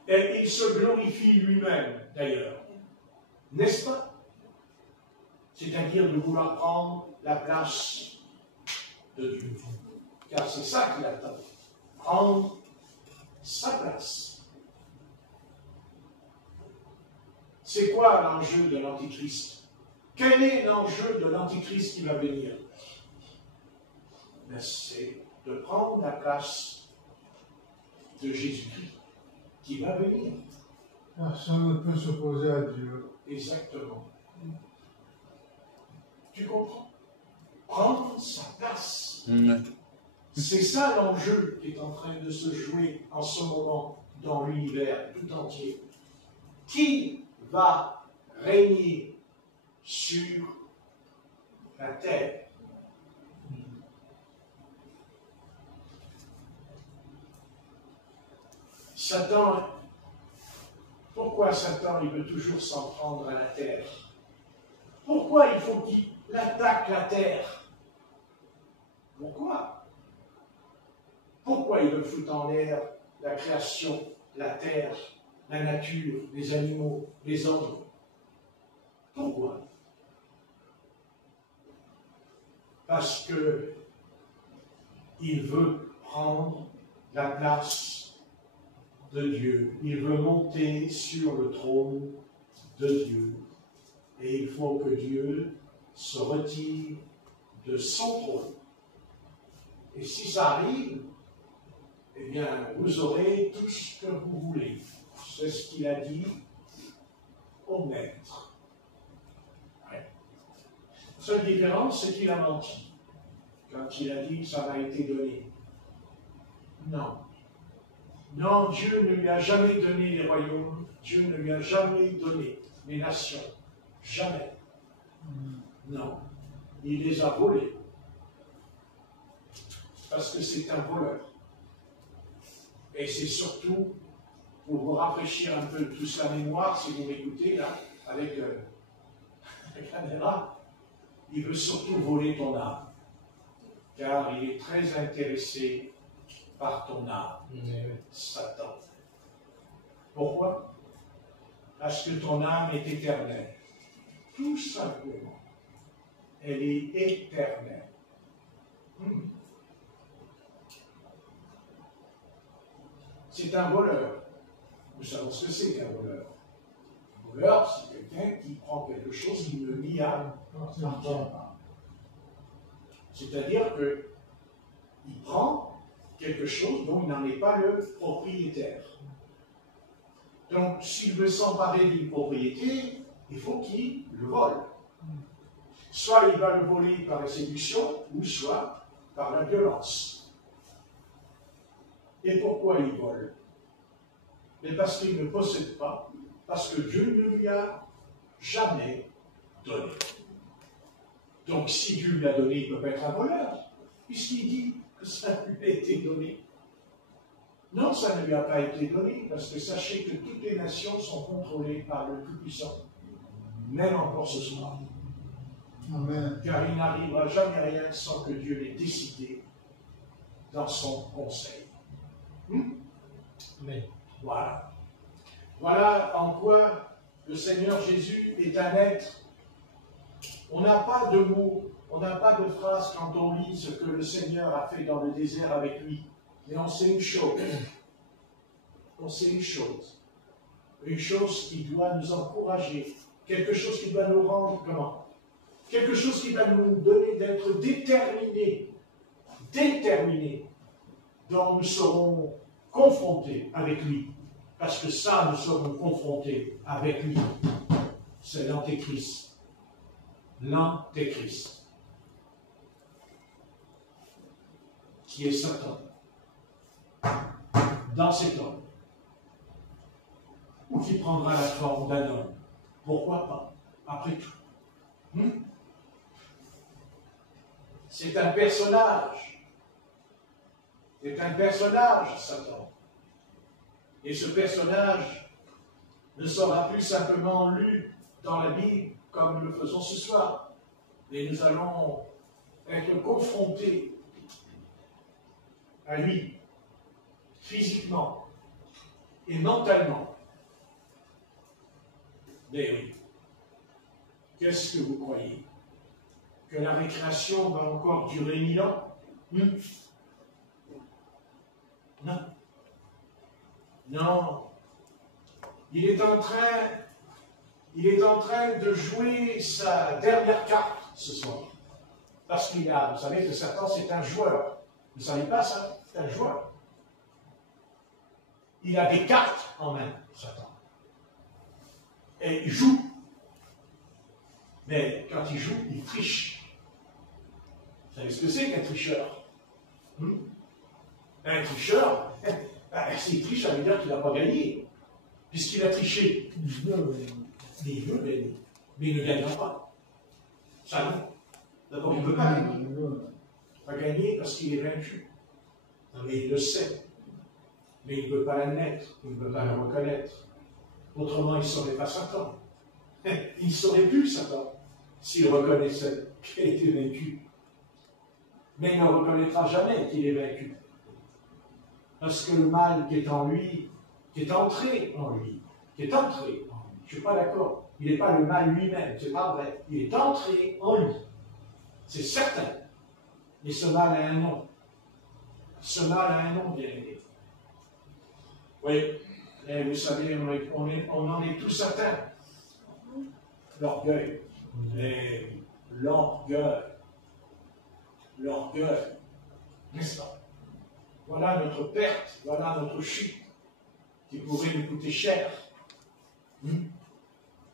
Et il se glorifie lui-même, d'ailleurs. N'est-ce pas? C'est-à-dire de vouloir prendre la place de Dieu. Car c'est ça qu'il attend. Prendre sa place. C'est quoi l'enjeu de l'Antichrist? Quel est l'enjeu de l'Antichrist qui va venir? C'est de prendre la place de Jésus-Christ qui va venir. Personne ne peut s'opposer à Dieu. Exactement. Tu comprends? Prendre sa place. C'est ça l'enjeu qui est en train de se jouer en ce moment dans l'univers tout entier. Qui va régner sur la terre? Satan, pourquoi Satan il veut toujours s'en prendre à la terre? Pourquoi il faut qu'il attaque la terre? Pourquoi? Pourquoi il veut foutre en l'air la création, la terre, la nature, les animaux, les hommes? Pourquoi? Parce que il veut prendre la place de Dieu. Il veut monter sur le trône de Dieu. Et il faut que Dieu se retire de son trône. Et si ça arrive, eh bien, vous aurez tout ce que vous voulez. C'est ce qu'il a dit au maître. Ouais. La seule différence, c'est qu'il a menti. Quand il a dit que ça m'a été donné. Non. Non, Dieu ne lui a jamais donné les royaumes. Dieu ne lui a jamais donné les nations. Jamais. Non. Il les a volés. Parce que c'est un voleur. Et c'est surtout, pour vous rafraîchir un peu toute la mémoire, si vous m'écoutez, là, avec Canera, il veut surtout voler ton âme. Car il est très intéressé par ton âme, Satan. Pourquoi? Parce que ton âme est éternelle. Tout simplement. Elle est éternelle. C'est un voleur. Nous savons ce que c'est qu'un voleur. Un voleur, c'est quelqu'un qui prend quelque chose qui ne lui appartient pas. C'est-à-dire qu'il prend quelque chose dont il n'en est pas le propriétaire. Donc, s'il veut s'emparer d'une propriété, il faut qu'il le vole. Soit il va le voler par la séduction, ou soit par la violence. Et pourquoi il vole? Mais parce qu'il ne possède pas, parce que Dieu ne lui a jamais donné. Donc si Dieu lui a donné, il ne peut pas être un voleur, puisqu'il dit que ça lui a été donné. Non, ça ne lui a pas été donné, parce que sachez que toutes les nations sont contrôlées par le Tout-Puissant, même encore ce soir. Amen. Car il n'arrivera jamais rien sans que Dieu l'ait décidé dans son conseil. Mais Voilà. Voilà en quoi le Seigneur Jésus est un être. On n'a pas de mots, on n'a pas de phrase quand on lit ce que le Seigneur a fait dans le désert avec lui. Mais on sait une chose. On sait une chose. Une chose qui doit nous encourager. Quelque chose qui doit nous rendre comment? Quelque chose qui va nous donner d'être déterminés. Déterminés. Dont nous serons confrontés avec lui. Parce que ça, nous serons confrontés avec lui. C'est l'Antéchrist. L'Antéchrist. Qui est Satan. dans cet homme, ou qui prendra la forme d'un homme. Pourquoi pas, après tout? C'est un personnage. C'est un personnage, Satan. Et ce personnage ne sera plus simplement lu dans la Bible comme nous le faisons ce soir. Mais nous allons être confrontés à lui, physiquement et mentalement. Mais oui, qu'est-ce que vous croyez? Que la récréation va encore durer 1000 ans? Non. Non. Il est en train de jouer sa dernière carte ce soir. Parce qu'il a, vous savez que Satan c'est un joueur. Vous ne savez pas ça? C'est un joueur. Il a des cartes en main, Satan. Et il joue. Mais quand il joue, il triche. Vous savez ce que c'est qu'un tricheur? Un tricheur, s'il triche, ça veut dire qu'il n'a pas gagné. Puisqu'il a triché. Mais il veut gagner. Mais il ne gagnera pas. Ça non. D'abord, il ne veut pas gagner. Il ne veut pas gagner parce qu'il est vaincu. Mais il le sait. Mais il ne veut pas l'admettre. Il ne veut pas le reconnaître. Autrement, il ne serait pas Satan. Il ne serait plus Satan s'il reconnaissait qu'il a été vaincu. Mais il ne reconnaîtra jamais qu'il est vaincu. Parce que le mal qui est en lui, qui est entré en lui, je ne suis pas d'accord. Il n'est pas le mal lui-même, c'est pas vrai. Il est entré en lui. C'est certain. Et ce mal a un nom. Ce mal a un nom, bien aimé. Oui, et vous savez, on en est tous atteints. L'orgueil. L'orgueil. L'orgueil. N'est-ce pas? Voilà notre perte, voilà notre chute, qui pourrait nous coûter cher.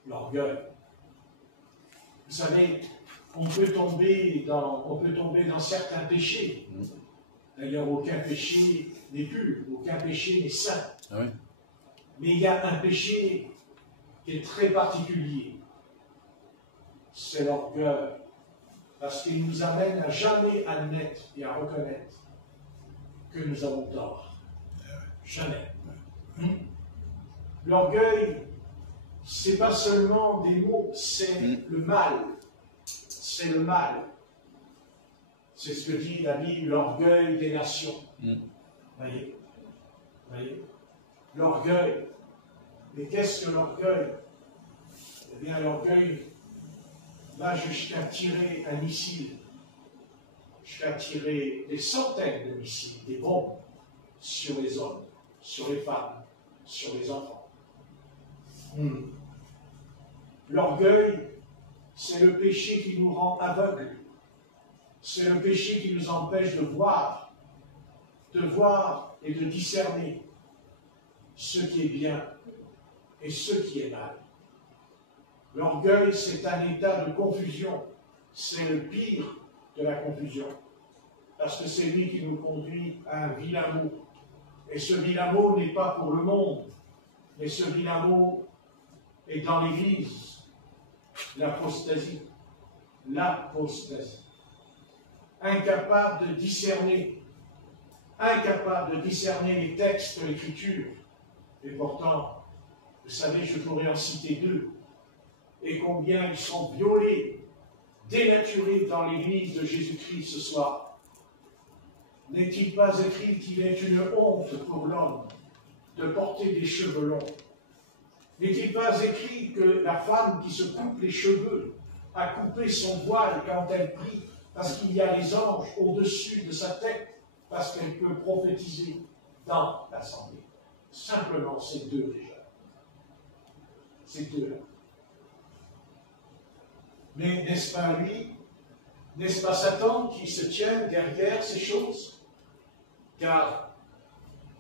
L'orgueil. Vous savez, on peut tomber dans certains péchés. D'ailleurs, aucun péché n'est pur, aucun péché n'est saint. Ah oui. Mais il y a un péché qui est très particulier. C'est l'orgueil. Parce qu'il nous amène à jamais admettre et à reconnaître que nous avons tort. Jamais. L'orgueil, c'est pas seulement des mots, c'est le mal. C'est le mal. C'est ce que dit la Bible, l'orgueil des nations. Voyez? L'orgueil. Mais qu'est-ce que l'orgueil? Eh bien, l'orgueil va jusqu'à tirer un missile, jusqu'à tirer des centaines de missiles, des bombes, sur les hommes, sur les femmes, sur les enfants. L'orgueil, c'est le péché qui nous rend aveugles. C'est le péché qui nous empêche de voir et de discerner ce qui est bien et ce qui est mal. L'orgueil, c'est un état de confusion. C'est le pire de la confusion. Parce que c'est lui qui nous conduit à un vilain mot. Et ce vilain mot n'est pas pour le monde, mais ce vilain mot est dans l'Église. L'apostasie. L'apostasie. Incapable de discerner les textes de l'Écriture. Et pourtant, vous savez, je pourrais en citer deux. Et combien ils sont violés, dénaturés dans l'Église de Jésus-Christ ce soir. N'est-il pas écrit qu'il est une honte pour l'homme de porter des cheveux longs? N'est-il pas écrit que la femme qui se coupe les cheveux a coupé son voile quand elle prie, parce qu'il y a les anges au-dessus de sa tête, parce qu'elle peut prophétiser dans l'assemblée? Simplement ces deux déjà. Ces deux-là. Mais n'est-ce pas lui, n'est-ce pas Satan qui se tient derrière ces choses? Car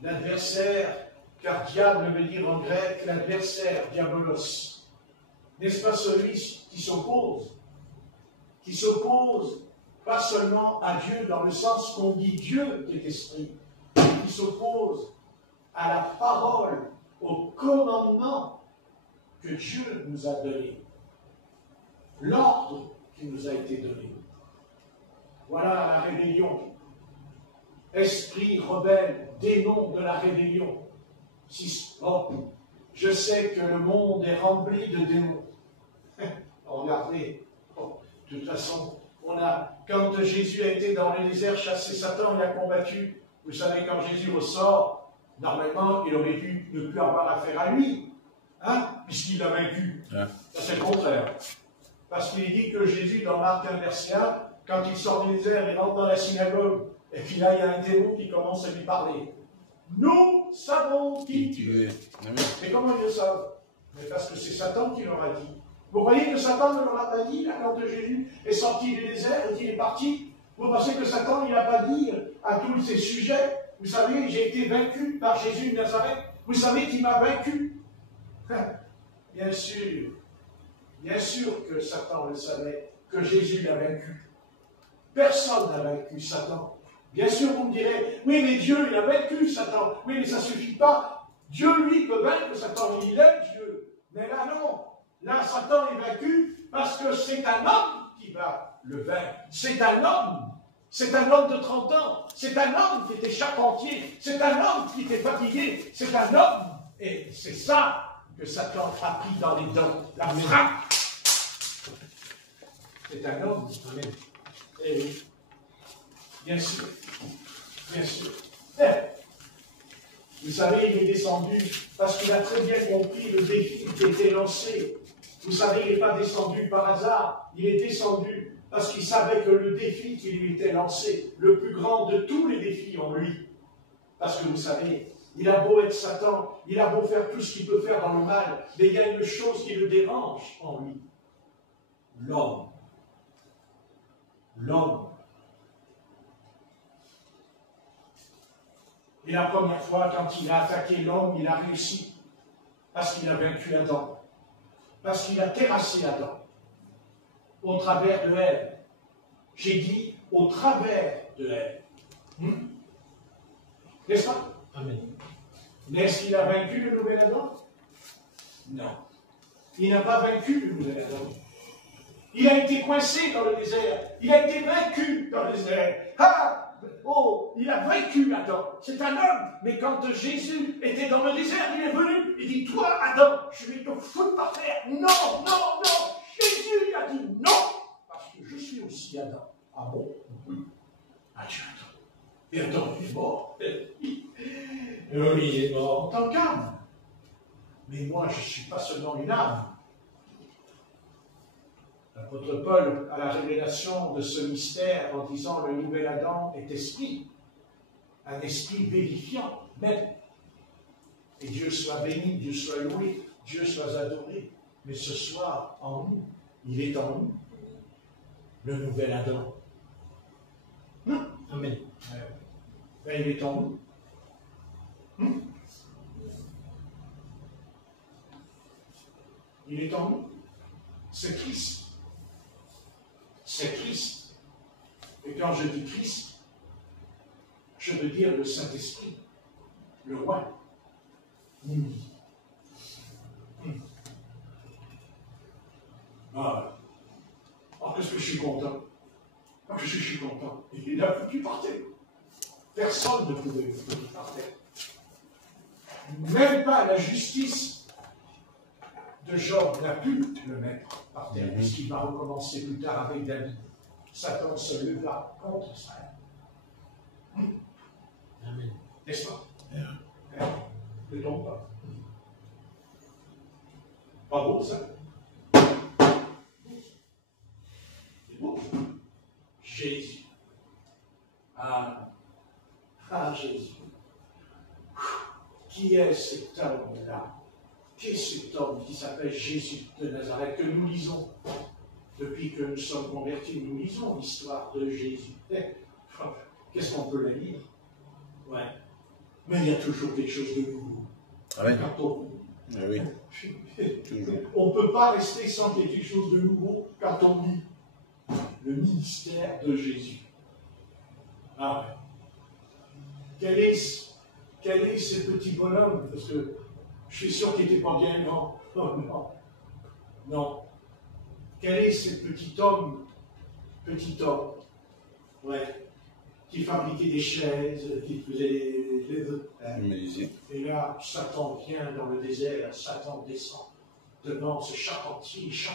l'adversaire, car diable veut dire en grec l'adversaire, diabolos. N'est-ce pas celui qui s'oppose pas seulement à Dieu dans le sens qu'on dit Dieu qui est esprit, mais qui s'oppose à la parole, au commandement que Dieu nous a donné. L'ordre qui nous a été donné. Voilà la rébellion. Esprit rebelle, démon de la rébellion. Je sais que le monde est rempli de démons. Regardez, de toute façon, quand Jésus a été dans le désert chasser Satan, il a combattu. Vous savez, quand Jésus ressort, normalement, il aurait dû ne plus avoir affaire à lui, puisqu'il l'a vaincu. Ça, c'est le contraire. Parce qu'il dit que Jésus, dans Marc 1, verset 1, quand il sort du désert, il rentre dans la synagogue, et puis là, il y a un démon qui commence à lui parler. Nous savons qui tu es. Mais comment ils le savent? Mais parce que c'est Satan qui leur a dit. Vous croyez que Satan ne leur a pas dit, là, quand Jésus est sorti du désert et qu'il est parti? Vous pensez que Satan, il n'a pas dit à tous ces sujets, vous savez, j'ai été vaincu par Jésus de Nazareth. Vous savez qui m'a vaincu? Bien sûr que Satan le savait, que Jésus l'a vaincu. Personne n'a vaincu Satan. Bien sûr, vous me direz, oui, mais Dieu, il a vaincu Satan. Oui, mais ça ne suffit pas. Dieu, lui, peut vaincre Satan. Il est Dieu. Mais là, non. Là, Satan est vaincu parce que c'est un homme qui va le vaincre. C'est un homme. C'est un homme de 30 ans. C'est un homme qui était charpentier. C'est un homme qui était fatigué. C'est un homme. Et c'est ça que Satan a pris dans les dents. La frappe. C'est un homme. Amen. Et oui. Bien sûr. Bien sûr. Vous savez, il est descendu parce qu'il a très bien compris le défi qui était lancé. Vous savez, il n'est pas descendu par hasard. Il est descendu parce qu'il savait que le défi qui lui était lancé, le plus grand de tous les défis en lui. Parce que vous savez, il a beau être Satan, il a beau faire tout ce qu'il peut faire dans le mal, mais il y a une chose qui le dérange en lui. L'homme. L'homme. Et la première fois, quand il a attaqué l'homme, il a réussi. Parce qu'il a vaincu Adam. Parce qu'il a terrassé Adam. Au travers de Ève. J'ai dit au travers de Ève. N'est-ce pas? Amen. Mais est-ce qu'il a vaincu le nouvel Adam? Non. Il n'a pas vaincu le nouvel Adam. Il a été coincé dans le désert. Il a été vaincu dans le désert. Il a vaincu Adam. C'est un homme. Mais quand Jésus était dans le désert, il est venu. Il dit, toi, Adam, je vais te foutre par terre. Non, non, non. Jésus, il a dit non. Parce que je suis aussi Adam. Ah bon? Adieu, Adam. Et Adam, il est mort. Il est mort en tant qu'âme. Mais moi, je ne suis pas seulement une âme. L'apôtre Paul a la révélation de ce mystère en disant le nouvel Adam est esprit, un esprit vivifiant même. Et Dieu soit béni, Dieu soit loué, Dieu soit adoré. Mais ce soir, en nous, il est en nous, le nouvel Adam. Amen. Il est en nous. Il est en nous. C'est Christ. C'est Christ. Et quand je dis Christ, je veux dire le Saint-Esprit, le roi. Qu'est-ce que je suis content. Je suis content. Il a foutu par terre. Personne ne pouvait le foutre par terre. Même pas la justice de Job n'a pu le mettre par terre, puisqu'il va recommencer plus tard avec David. Satan se leva contre ça. Amen. N'est-ce pas? Ne tombe pas. Pas beau, ça? C'est beau. Jésus. Jésus. Qui est cet homme-là? Qui est cet homme qui s'appelle Jésus de Nazareth, que nous lisons depuis que nous sommes convertis? Nous lisons l'histoire de Jésus. Qu'est-ce qu'on peut la lire? Ouais. Mais il y a toujours quelque chose de nouveau. Amen. Oui. On ne peut pas rester sans quelque chose de nouveau quand on lit le ministère de Jésus. Quel est quel est ce petit bonhomme? Parce que je suis sûr qu'il n'était pas bien grand. Oh, non. Non. Quel est ce petit homme, ouais, qui fabriquait des chaises, qui faisait et là, Satan vient dans le désert, Satan descend devant ce charpentier, je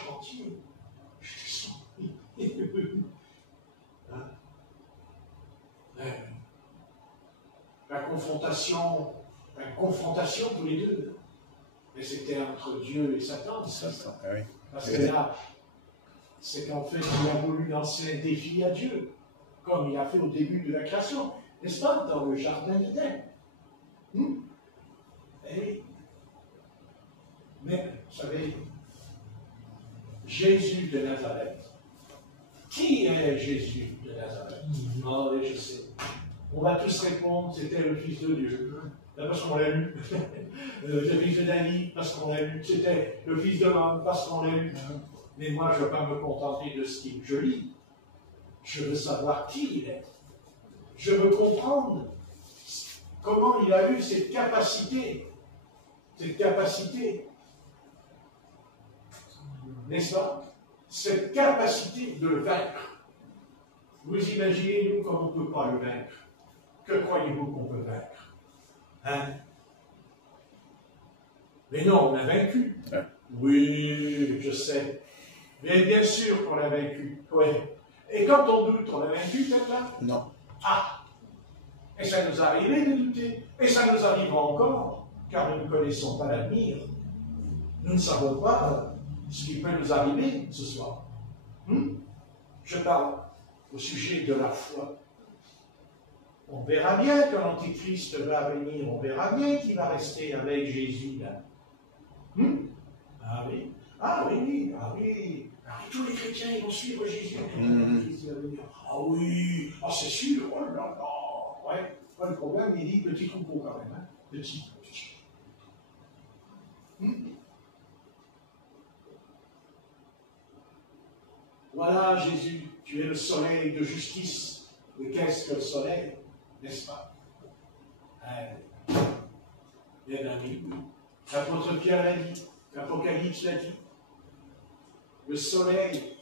descends. Hein? La confrontation tous les deux. Mais c'était entre Dieu et Satan. Oui. Parce que là, c'est qu'en fait, il a voulu lancer un défi à Dieu, comme il a fait au début de la création, n'est-ce pas, dans le jardin d'Éden. Mais, vous savez, Jésus de Nazareth. Qui est Jésus de Nazareth? Oh, oui, je sais. On va tous répondre, c'était le Fils de Dieu. Parce qu'on l'a lu. Le Fils de David, parce qu'on l'a lu. C'était le Fils de l'homme, parce qu'on l'a lu. Mais moi, je ne veux pas me contenter de ce que je lis. Je veux savoir qui il est. Je veux comprendre comment il a eu cette capacité. N'est-ce pas? Cette capacité de le vaincre. Vous imaginez, nous, comme on ne peut pas le vaincre. Que croyez-vous qu'on peut vaincre? Hein? Mais non, on l'a vaincu. Oui, je sais. Mais bien sûr qu'on l'a vaincu. Oui. Et quand on doute, on l'a vaincu, peut-être là? Non. Ah! Et ça nous arrivait de douter. Et ça nous arrivera encore, car nous ne connaissons pas l'avenir. Nous ne savons pas ce qui peut nous arriver ce soir. Je parle au sujet de la foi. On verra bien quand l'Antéchrist va venir, on verra bien qui va rester avec Jésus là. Ah oui, ah oui, ah oui. Ah, tous les chrétiens, ils vont suivre Jésus. Ah oui, ah c'est sûr, oh là là. Ouais, pas le problème, il dit petit troupeau quand même, hein. Petit. Voilà Jésus, tu es le soleil de justice. Mais qu'est-ce que le soleil, n'est-ce pas? Bien ami, l'apôtre Pierre l'a dit, l'Apocalypse l'a dit. Le soleil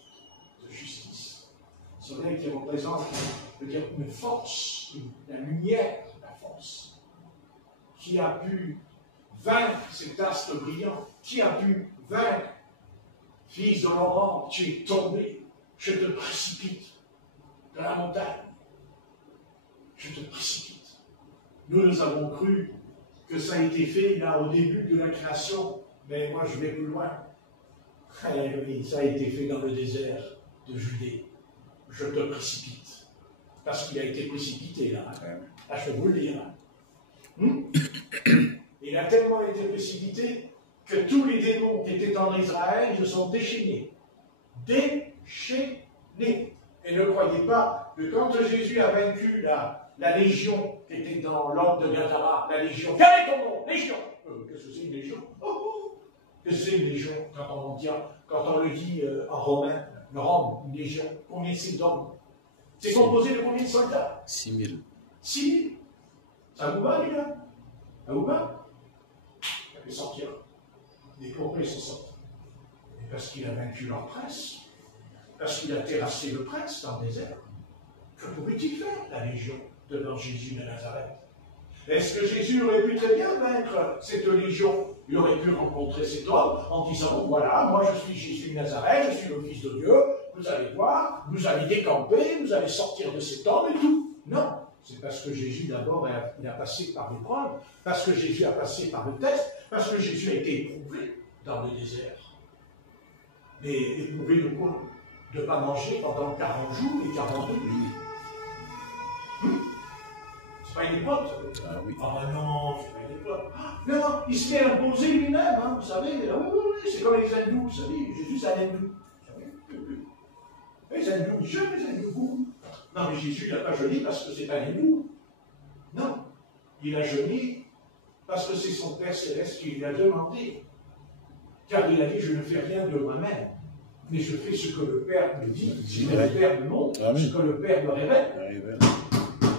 de justice. Le soleil qui représente, veut dire une force, la lumière de la force. Qui a pu vaincre cet astre brillant? Qui a pu vaincre? Fils de l'aurore, tu es tombé. Je te précipite de la montagne. Je te précipite. Nous avons cru que ça a été fait là au début de la création, mais moi je vais plus loin. Oui, ça a été fait dans le désert de Judée. Je te précipite. Parce qu'il a été précipité là. Là, je peux vous le dire. Il a tellement été précipité que tous les démons qui étaient en Israël se sont déchaînés. Déchaînés. Et ne croyez pas que quand Jésus a vaincu la légion qui était dans l'ordre de Gadara, la légion, quel est ton nom? Légion. Qu'est-ce que c'est une légion? Qu'est-ce que c'est une légion quand on le dit en romain, le Rome, une légion, combien c'est d'hommes? C'est composé de combien de soldats? 6 000. 6 000. Ça vous va, les gars? Ça vous va? Il a fait sortir. Mais pourquoi ils sont sortis? Parce qu'il a vaincu leur prince. Parce qu'il a terrassé le prince dans le désert. Que pouvait-il faire, la légion, devant Jésus de Nazareth? Est-ce que Jésus aurait pu très bien vaincre cette légion? Il aurait pu rencontrer cet homme en disant, voilà, moi je suis Jésus de Nazareth, je suis le Fils de Dieu, vous allez voir, vous allez décamper, vous allez sortir de cet homme et tout. Non, c'est parce que Jésus d'abord, il a passé par l'épreuve, parce que Jésus a passé par le test, parce que Jésus a été éprouvé dans le désert. Mais éprouvé de quoi? De ne pas manger pendant 40 jours et 40 nuits. C'est pas une épreuve, ça. Ah oui. Ah non, c'est pas une épreuve. Non, il se fait imposer lui-même, hein, vous savez. Oui, c'est comme les hindous, vous savez. Jésus, c'est un hindou. Les hindous, ils jeûnent, les hindous. Non, mais Jésus, il n'a pas jeûné parce que c'est un hindou. Non, il a jeûné parce que c'est son Père Céleste qui lui a demandé. Car il a dit, je ne fais rien de moi-même. Mais je fais ce que le Père me dit, ce que le Père me montre, ce que le Père me révèle.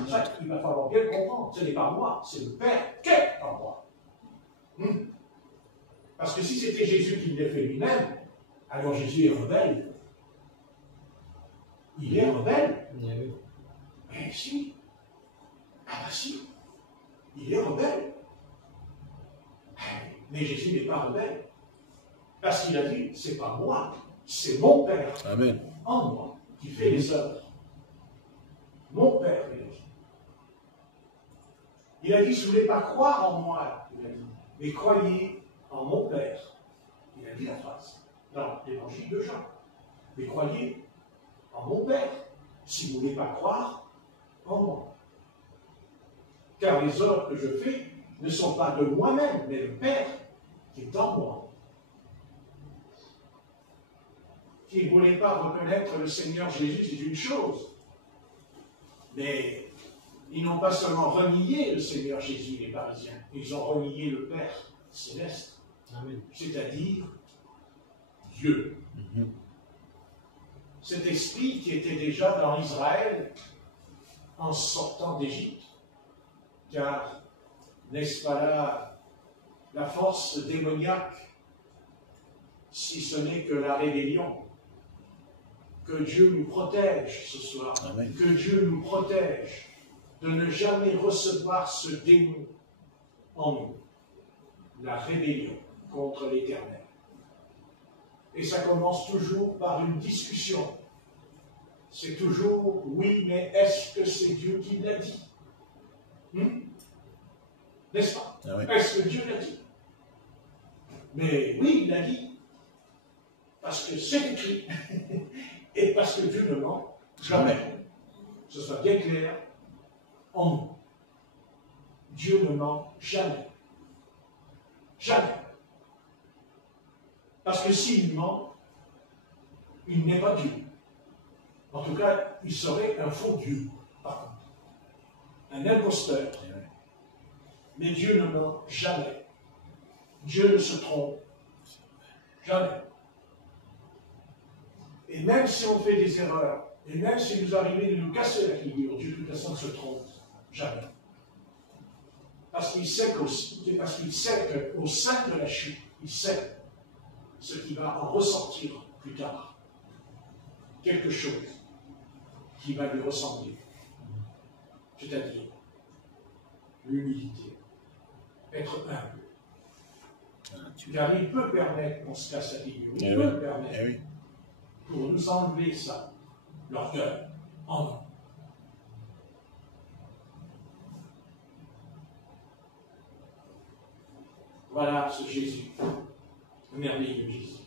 ça qu'il va falloir bien comprendre. Ce n'est pas moi, c'est le Père qui est en moi. Parce que si c'était Jésus qui l'a fait lui-même, alors Jésus est rebelle. Il est rebelle. Mais si. Ah ben si. Il est rebelle. Mais Jésus n'est pas rebelle. Parce qu'il a dit, c'est pas moi, c'est mon Père. Amen. En moi qui fait les œuvres. Mon Père, il a dit. Il a dit, je ne voulais pas croire en moi, il a dit, mais croyez en mon Père. Il a dit la phrase dans l'évangile de Jean. Mais croyez en mon Père, si vous ne voulez pas croire en moi. Car les œuvres que je fais ne sont pas de moi-même, mais le Père qui est en moi. Qui ne voulait pas reconnaître le Seigneur Jésus, c'est une chose. Mais ils n'ont pas seulement renié le Seigneur Jésus, les Parisiens, ils ont renié le Père céleste, c'est-à-dire Dieu. Cet esprit qui était déjà dans Israël en sortant d'Égypte, car n'est-ce pas là la force démoniaque, si ce n'est que la rébellion? Que Dieu nous protège ce soir. Amen. Que Dieu nous protège de ne jamais recevoir ce démon en nous. La rébellion contre l'Éternel. Et ça commence toujours par une discussion. C'est toujours, oui, mais est-ce que c'est Dieu qui l'a dit? N'est-ce pas? Ah oui. Est-ce que Dieu l'a dit? Mais oui, il l'a dit. Parce que c'est écrit. Et parce que Dieu ne ment jamais. Ce soit bien clair en nous. Dieu ne ment jamais. Jamais. Parce que s'il ment, il n'est pas Dieu. En tout cas, il serait un faux Dieu, par contre. Un imposteur. Mais Dieu ne ment jamais. Dieu ne se trompe jamais. Et même si on fait des erreurs, et même si nous arrivons de nous casser la figure, Dieu de toute façon ne se trompe jamais. Parce qu'il sait qu'au sein de la chute, il sait ce qui va en ressortir plus tard. Quelque chose qui va lui ressembler. C'est-à-dire l'humilité, être humble. Car il peut permettre qu'on se casse la figure. Il peut permettre. Pour nous enlever ça, l'orgueil, en nous. Voilà ce Jésus, le merveilleux Jésus.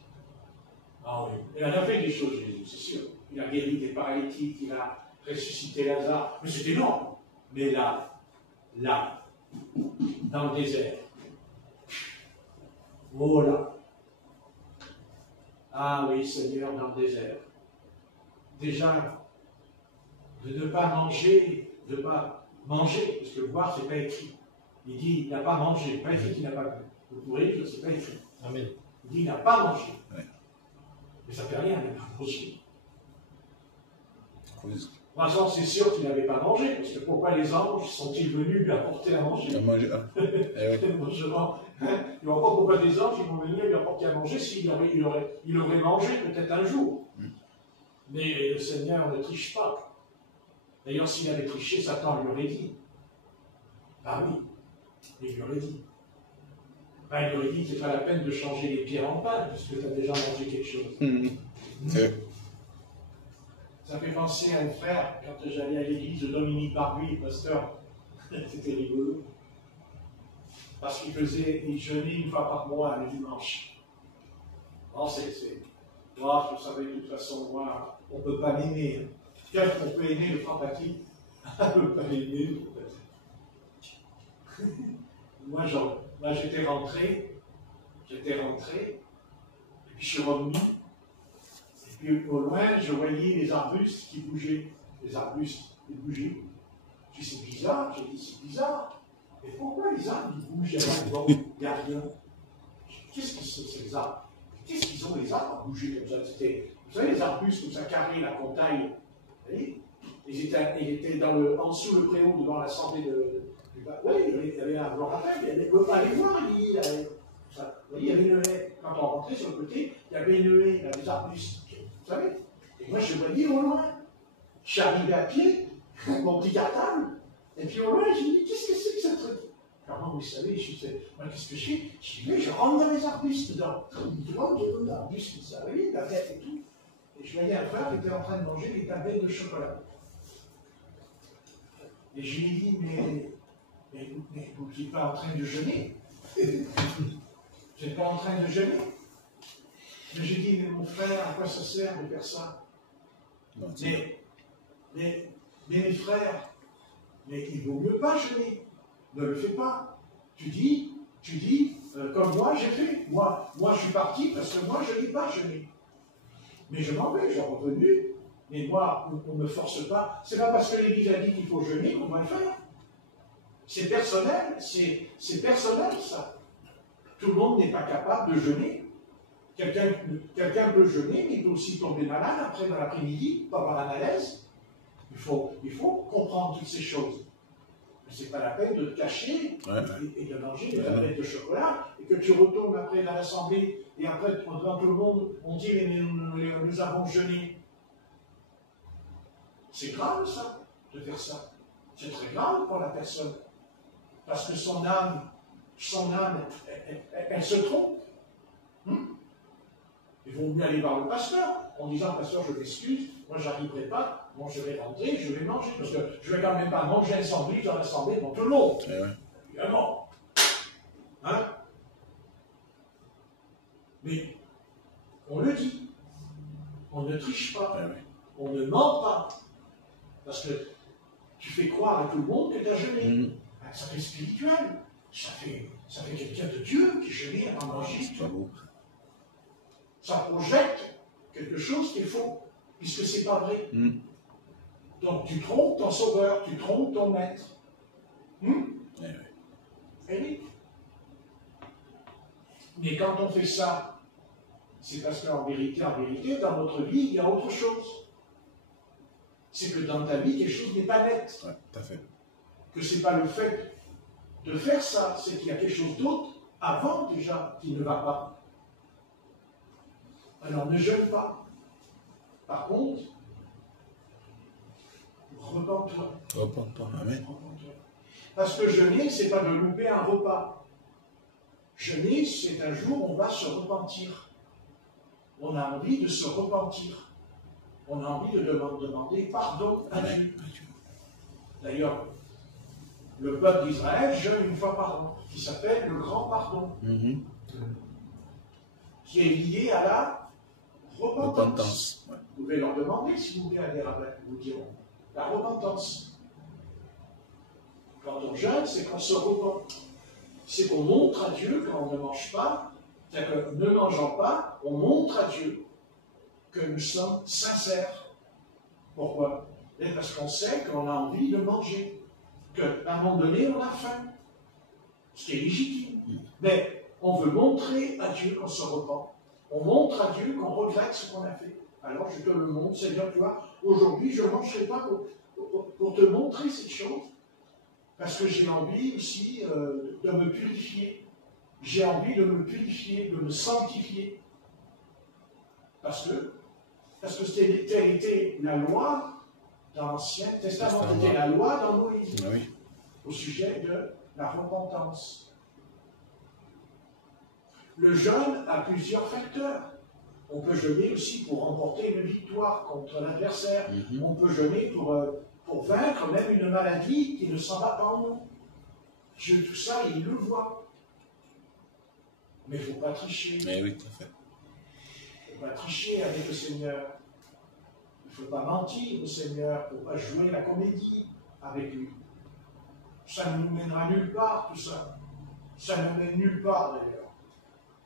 Ah oui, il a fait des choses, Jésus, c'est sûr. Il a guéri des paralytiques, il a ressuscité Lazare, mais c'était énorme. Mais là, dans le désert, oh là, ah oui, Seigneur, dans le désert. Déjà, de ne pas manger, parce que boire, ce n'est pas écrit. Il dit, il n'a pas mangé, pas écrit qu'il n'a pas bu. Vous pourrez dire, ce n'est pas écrit. Amen. Il dit, il n'a pas mangé. Ouais. Mais ça ne fait rien, il n'a pas mangé. De toute façon, c'est sûr qu'il n'avait pas mangé, parce que pourquoi les anges sont-ils venus lui apporter à manger? Ils ne voient pas pourquoi des anges vont venir lui apporter à manger s'il aurait mangé peut-être un jour. Mais le Seigneur ne triche pas. D'ailleurs, s'il avait triché, Satan lui aurait dit. Ah oui, il lui aurait dit. Ben, il lui aurait dit, c'est pas la peine de changer les pierres en pain, puisque tu as déjà mangé quelque chose. Ça fait penser à un frère, quand j'allais à l'église de Dominique Barbuy, pasteur, c'était rigolo. Parce qu'il jeûnait une fois par mois, le dimanche. Non, moi, je savais de toute façon, moi, on ne peut pas l'aimer. Peut-être qu'on peut aimer le frappatif, on ne peut pas l'aimer, peut-être. Moi, j'étais rentré, et puis je suis revenu. Et puis au loin, je voyais les arbustes qui bougeaient. Les arbustes, ils bougeaient. Je dis, c'est bizarre. J'ai dit, c'est bizarre. Mais pourquoi les arbres, ils bougent là-bas? Il n'y a rien. Qu'est-ce que c'est ces arbres? Qu'est-ce qu'ils ont les arbres à bouger comme ça? Vous savez, les arbustes comme ça, carrés, la contaille. Vous voyez? il était en dessous le préau devant l'assemblée oui, il y avait un blanc rappel, il ne pouvait pas aller voir, il y avait une haie. Quand on rentrait sur le côté, il y avait une haie, il y avait des arbustes, vous savez. Et moi, je voyais au loin. Je suis arrivé à pied, mon petit cartable, et puis au loin, j'ai dit, qu'est-ce que c'est que ce truc? Alors, vous savez, je disais, qu'est-ce que je fais? Je dis, mais je rentre dans les arbustes, dedans. Je rentre dans les arbustes, vous savez, la tête et tout. Et je voyais un frère qui était en train de manger des tablettes de chocolat. Et je lui ai dit, mais vous n'êtes pas en train de jeûner? Vous n'êtes pas en train de jeûner? Mais j'ai dit, mais mon frère, à quoi ça sert de faire ça? Mais mes frères, mais il vaut mieux pas jeûner. Ne le fais pas. Tu dis, comme moi j'ai fait. Moi je suis parti parce que moi je n'ai pas jeûné. Mais je m'en vais, je suis revenu. Mais moi, on ne me force pas. C'est pas parce que l'Église a dit qu'il faut jeûner qu'on va le faire. C'est personnel, c'est personnel ça. Tout le monde n'est pas capable de jeûner. Quelqu'un peut jeûner, mais il peut aussi tomber malade après dans l'après-midi, pas avoir un malaise. Il faut comprendre toutes ces choses. Ce n'est pas la peine de te cacher et de manger des tablettes de chocolat et que tu retournes après dans l'assemblée et après, devant tout le monde, on dit mais nous avons jeûné. C'est grave ça, de faire ça. C'est très grave pour la personne. Parce que son âme, elle se trompe. Il vaut mieux aller voir le pasteur en disant, pasteur, je m'excuse, moi je n'arriverai pas, bon, je vais rentrer, je vais manger, parce que je ne vais quand même pas manger un sandwich dans l'assemblée devant tout le monde. Évidemment. Hein? Mais on le dit. On ne triche pas. On ne ment pas. Parce que tu fais croire à tout le monde que tu as jeûné. Ça fait spirituel. Ça fait quelqu'un de Dieu qui jeûne avant de manger. Ça projette quelque chose qui est faux, puisque ce n'est pas vrai. Donc tu trompes ton sauveur, tu trompes ton maître. Eh oui. Mais quand on fait ça, c'est parce qu'en vérité, dans notre vie, il y a autre chose. C'est que dans ta vie, quelque chose n'est pas net. Ouais, tout à fait. Que ce n'est pas le fait de faire ça, c'est qu'il y a quelque chose d'autre avant déjà qui ne va pas. Alors ne jeûne pas. Par contre, repens-toi. Repens-toi, amen. Parce que jeûner, ce n'est pas de louper un repas. Jeûner, c'est un jour où on va se repentir. On a envie de se repentir. On a envie de demander pardon à Dieu. D'ailleurs, le peuple d'Israël jeûne une fois par an, qui s'appelle le grand pardon, qui est lié à la repentance. Vous pouvez leur demander si vous voulez à des rabbins, ils vous diront. La repentance. Quand on jeûne, c'est qu'on se repent. C'est qu'on montre à Dieu quand on ne mange pas, c'est-à-dire que ne mangeant pas, on montre à Dieu que nous sommes sincères. Pourquoi? Parce qu'on sait qu'on a envie de manger, qu'à un moment donné, on a faim, ce qui est légitime. Mais on veut montrer à Dieu qu'on se repent. On montre à Dieu qu'on regrette ce qu'on a fait. Alors je te le montre, Seigneur, tu vois, aujourd'hui je ne mangerai pas pour te montrer cette chose, parce que j'ai envie aussi de me purifier. J'ai envie de me purifier, de me sanctifier. Parce que c'était la loi dans l'Ancien Testament, c'était la loi dans Moïse, au sujet de la repentance. Le jeûne a plusieurs facteurs. On peut jeûner aussi pour remporter une victoire contre l'adversaire. On peut jeûner pour vaincre même une maladie qui ne s'en va pas en nous. Dieu, tout ça, il le voit. Mais il ne faut pas tricher. Mais oui, tout à fait. Il ne faut pas tricher avec le Seigneur. Il ne faut pas mentir au Seigneur. Il ne faut pas jouer la comédie avec lui. Ça ne nous mènera nulle part, tout ça. Ça ne mène nulle part, d'ailleurs.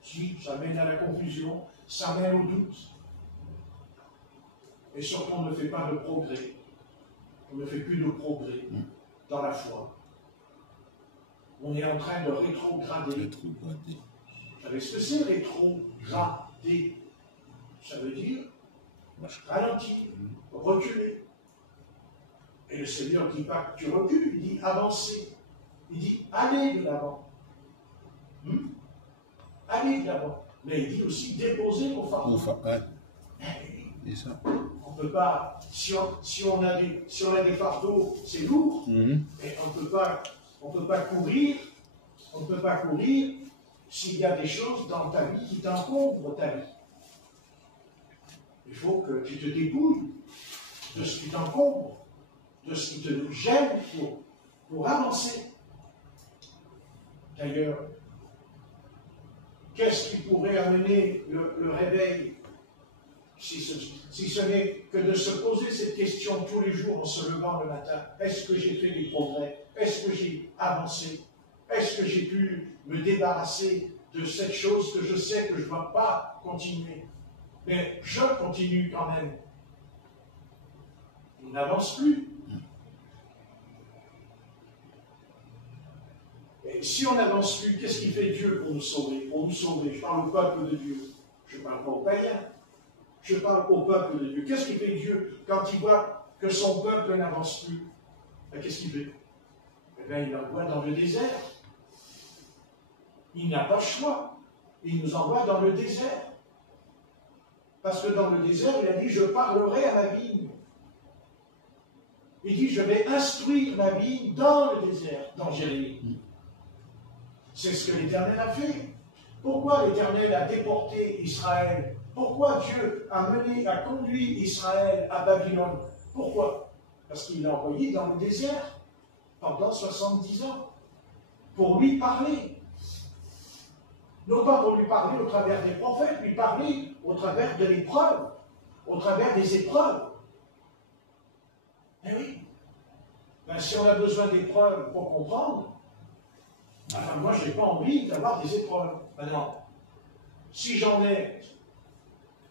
Si, ça mène à la confusion, ça mène au doute. Et surtout, on ne fait pas de progrès. On ne fait plus de progrès dans la foi. On est en train de rétrograder. Vous savez ce que c'est, rétrograder? Ça veut dire ralentir, reculer. Et le Seigneur ne dit pas que tu recules, il dit avancez. Il dit allez de l'avant. Allez de l'avant. Mais il dit aussi déposez vos fardeaux. Ouais. C'est ça. On ne peut pas, si on a des fardeaux, c'est lourd, mais on ne peut pas courir s'il y a des choses dans ta vie qui t'encombrent ta vie. Il faut que tu te dépouilles de ce qui t'encombre, de ce qui te gêne pour avancer. D'ailleurs, qu'est-ce qui pourrait amener le réveil si ce n'est que de se poser cette question tous les jours en se levant le matin? Est-ce que j'ai fait des progrès? Est-ce que j'ai avancé? Est-ce que j'ai pu me débarrasser de cette chose que je sais que je ne dois pas continuer? Mais je continue quand même. On n'avance plus. Et si on n'avance plus, qu'est-ce qu'il fait Dieu pour nous sauver? Pour nous sauver, je parle au peuple de Dieu. Je ne parle pas aux païens. Je parle au peuple de Dieu. Qu'est-ce qu'il fait Dieu quand il voit que son peuple n'avance plus? Qu'est-ce qu'il fait? Eh bien, il l'envoie dans le désert. Il n'a pas le choix. Il nous envoie dans le désert. Parce que dans le désert, il a dit, je parlerai à la vigne. Il dit, je vais instruire la vigne dans le désert, dans Jérémie. C'est ce que l'Éternel a fait. Pourquoi l'Éternel a déporté Israël? Pourquoi Dieu a conduit Israël à Babylone? Pourquoi? Parce qu'il l'a envoyé dans le désert pendant 70 ans pour lui parler. Non pas pour lui parler au travers des prophètes, lui parler au travers de l'épreuve, au travers des épreuves. Eh oui. Ben, si on a besoin d'épreuves pour comprendre, enfin, moi je n'ai pas envie d'avoir des épreuves. Maintenant, si j'en ai,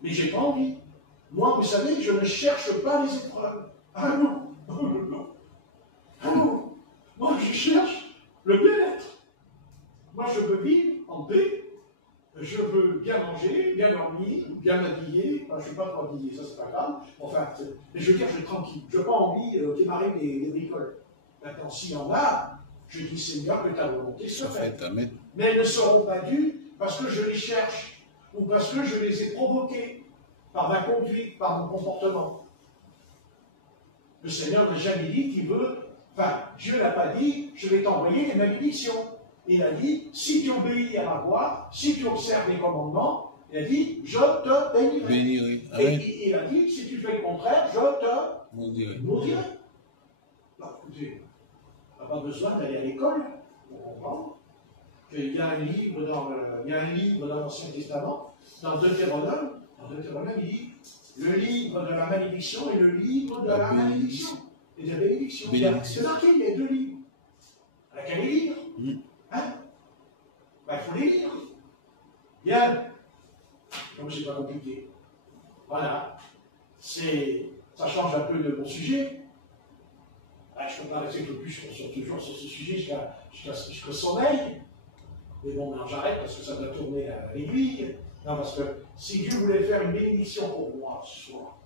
mais je n'ai pas envie. Moi, vous savez, je ne cherche pas les épreuves. Ah non, ah non. Moi, je cherche le bien-être. Moi, je veux vivre en paix. Je veux bien manger, bien dormir, bien m'habiller. Enfin, je ne suis pas trop habillé, ça, c'est pas grave. Enfin, mais je veux dire, je suis tranquille. Je n'ai pas envie de démarrer les bricoles. Maintenant, s'il y en a, je dis, Seigneur, que ta volonté se faite. Mais elles ne seront pas dues parce que je les cherche ou parce que je les ai provoquées par ma conduite, par mon comportement. Le Seigneur n'a jamais dit qu'il veut, enfin, Dieu n'a pas dit, je vais t'envoyer les malédictions. Il a dit, si tu obéis à ma voix, si tu observes mes commandements, il a dit, je te bénirai. Et il a dit, si tu fais le contraire, je te maudirai. Alors, écoutez, on n'a pas besoin d'aller à l'école pour comprendre qu'il y a un livre dans l'Ancien Testament, dans Deutéronome, il dit, le livre de la malédiction et le livre de la malédiction et de la bénédiction. C'est marqué, il y a deux livres. On n'a qu'à les lire. Hein? Ben, il faut les lire. Bien. Donc, c'est pas compliqué. Voilà. Ça change un peu de mon sujet. Ben, je ne peux pas rester toujours sur ce sujet jusqu'au sommeil. Mais bon, non, j'arrête parce que ça doit tourner à l'aiguille. Non, parce que si Dieu voulait faire une bénédiction pour moi ce soir,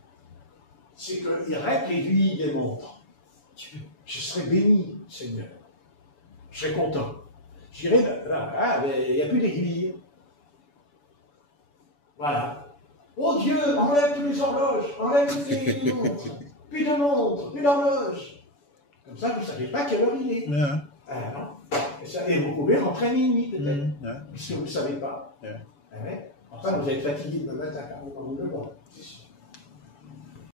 c'est qu'il règle l'aiguille des montres. Je serais béni, Seigneur. Je serais content. Je dirais, il n'y a plus d'aiguille. Voilà. Oh Dieu, enlève tous les horloges, enlève les montres. Plus de montres, plus d'horloges. Comme ça, vous ne savez pas quelle heure il est. Yeah. Ah, non. Et vous pouvez rentrer à minuit, peut-être. Puisque vous ne savez pas. Yeah. Ah, ouais. Enfin, vous êtes fatigué le matin quand vous le voyez, c'est sûr.